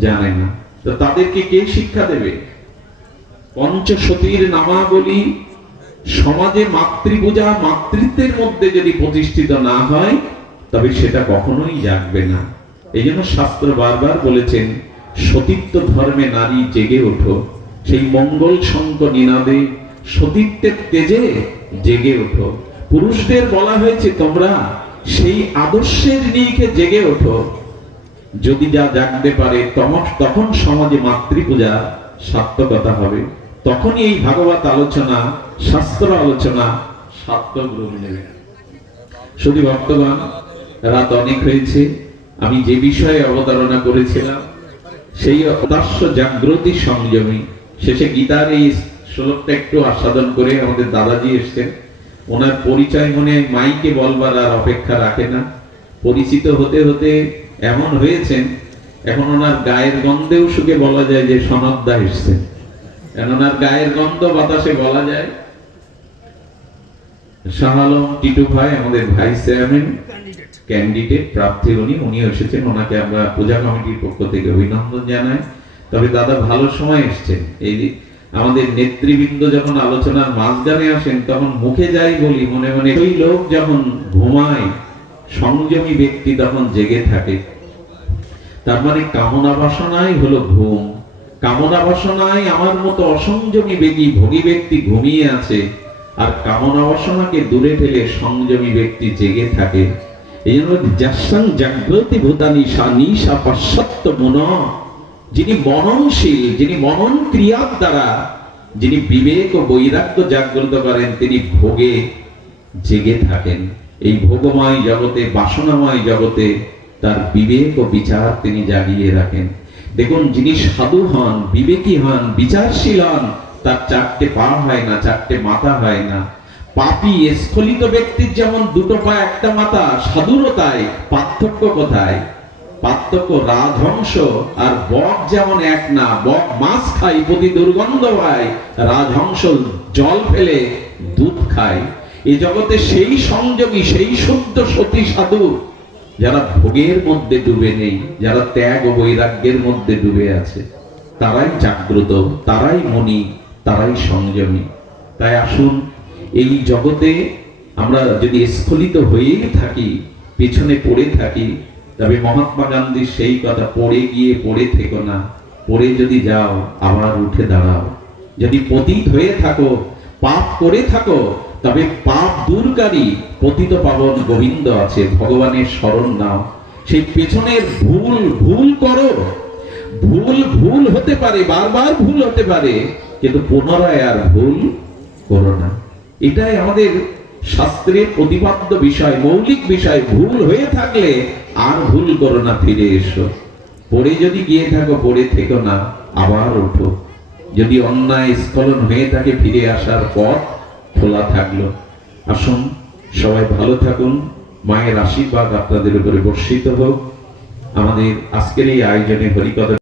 জানে না। তো তাদেরকে কে শিক্ষা দেবে? পঞ্চসতীর নামাবলী সমাজে মাতৃপূজা, মাতৃত্বের মধ্যে যদি প্রতিষ্ঠিত না হয়, তবে সেটা কখনোই জাগবে না। এই জন্য শাস্ত্র বারবার বলেছেন, সতীত্ব ধর্মে নারী জেগে ওঠো, সেই মঙ্গল শঙ্খ নিনাদে সতীত্বের তেজে জেগে ওঠো। পুরুষদের বলা হয়েছে, তোমরা সেই আদর্শের নিরিখে জেগে ওঠো। যদি যা জাগতে পারে, তখন সমাজে মাতৃপূজা সার্থকতা হবে। তখনই এই ভাগবত আলোচনা, শাস্ত্র আলোচনা সার্থক রূপ নেবে। শুধু ভক্তগণ, রাত অনেক হয়েছে। আমি যে বিষয়ে অবতারণা করেছিলাম, সেই অদাস্য জাগ্রতি সংযমী, শেষে গীতার এই শ্লোকটা একটু আস্বাদন করে আমাদের দাদাজি এসছেন। ওনার পরিচয় মনে মাইকে বলবার আর অপেক্ষা রাখে না। পরিচিত হতে হতে এমন হয়েছেন, এখন ওনার গায়ের গন্ধেও সুখে বলা যায় যে সনদদা এসছেন। ওনার গায়ের গন্ধ বাতাসে বলা যায়। শাহ আলম টিটু ভাই আমাদের ভাইস চেয়ারম্যান ক্যান্ডিডেট প্রার্থী, উনিও এসেছেন, ওনাকে আমরা পূজা কমিটির পক্ষ থেকে অভিনন্দন জানাই। তবে দাদা ভালো সময় এসেছেন। এই আমাদের নেতৃবৃন্দ যখন আলোচনার মাঝখানে আসেন তখন মুখে যাই বলি, মনে মনে ওই লোক যখন ঘুমায় সংযমী ব্যক্তি তখন জেগে থাকে। তার মানে কামনা বাসনাই হলো ঘুম। কামনা বাসনায় আমার মতো অসংযমী ভোগী ব্যক্তি ঘুমিয়ে আছে, আর কামনা বাসনাকে দূরে ফেলে সংযমী ব্যক্তি জেগে থাকে। এই জন্য যাসাং জাগ্রতি ভূতানি সানিশা পাশ্চাত্য মন, যিনি মননশীল, যিনি মনন ক্রিয়ার দ্বারা যিনি বিবেক ও বৈরাগ্য জাগ্রত করেন, তিনি ভোগে জেগে থাকেন। এই ভোগময় জগতে, বাসনাময় জগতে তার বিবেক ও বিচার তিনি জাগিয়ে রাখেন। দেখুন, যিনি সাধু হন, বিবেকী হন, বিচারশীল হন, তার চারটে পা হয় না, চারটে মাথা হয় না। পাপী স্খলিত ব্যক্তির যেমন দুটো পা একটা মাথা, সাধুরও তাই। পার্থক্য কোথায়? পার্থক্য রাজহংস আর বক যেমন এক না। বক মাছ খায়, প্রতি দুর্গন্ধ হয়। রাজহংস জল ফেলে দুধ খায়। এই জগতে সেই সংযমী, সেই শুদ্ধ সতী সাধু যারা ভোগের মধ্যে ডুবে নেই, যারা ত্যাগ ও বৈরাগ্যের মধ্যে ডুবে আছে, তারাই জাগ্রত, তারাই মনি, তারাই সংযমী। তাই আসুন, এই জগতে আমরা যদি স্খলিত হয়েই থাকি, পেছনে পড়ে থাকি, তবে মহাত্মা গান্ধীর সেই কথা, পড়ে গিয়ে পড়ে থেকো না, পড়ে যদি যাও আবার উঠে দাঁড়াও। যদি পতিত হয়ে থাকো, পাপ করে থাকো, তবে পাপ দূরকারী পতিত পাবন গোবিন্দ আছে, ভগবানের শরণ নাও। সেই পেছনের ভুল করো। ভুল হতে পারে, বারবার ভুল হতে পারে, কিন্তু পুনরায় আর ভুল করো না। এটাই আমাদের শাস্ত্রের প্রতিপাদ্য বিষয়, মৌলিক বিষয়। ভুল হয়ে থাকলে আর ভুল করো না, ফিরে এসো। পড়ে যদি গিয়ে থাকো, পড়ে থেকো না, আবার ওঠো। যদি অন্যায় স্খলন হয়ে থাকে, ফিরে আসার পথ খোলা থাকলো। আসুন, সবাই ভালো থাকুন, মায়ের আশীর্বাদ আপনাদের উপরে বর্ষিত হোক। আমাদের আজকের এই আয়োজনে হরিকথা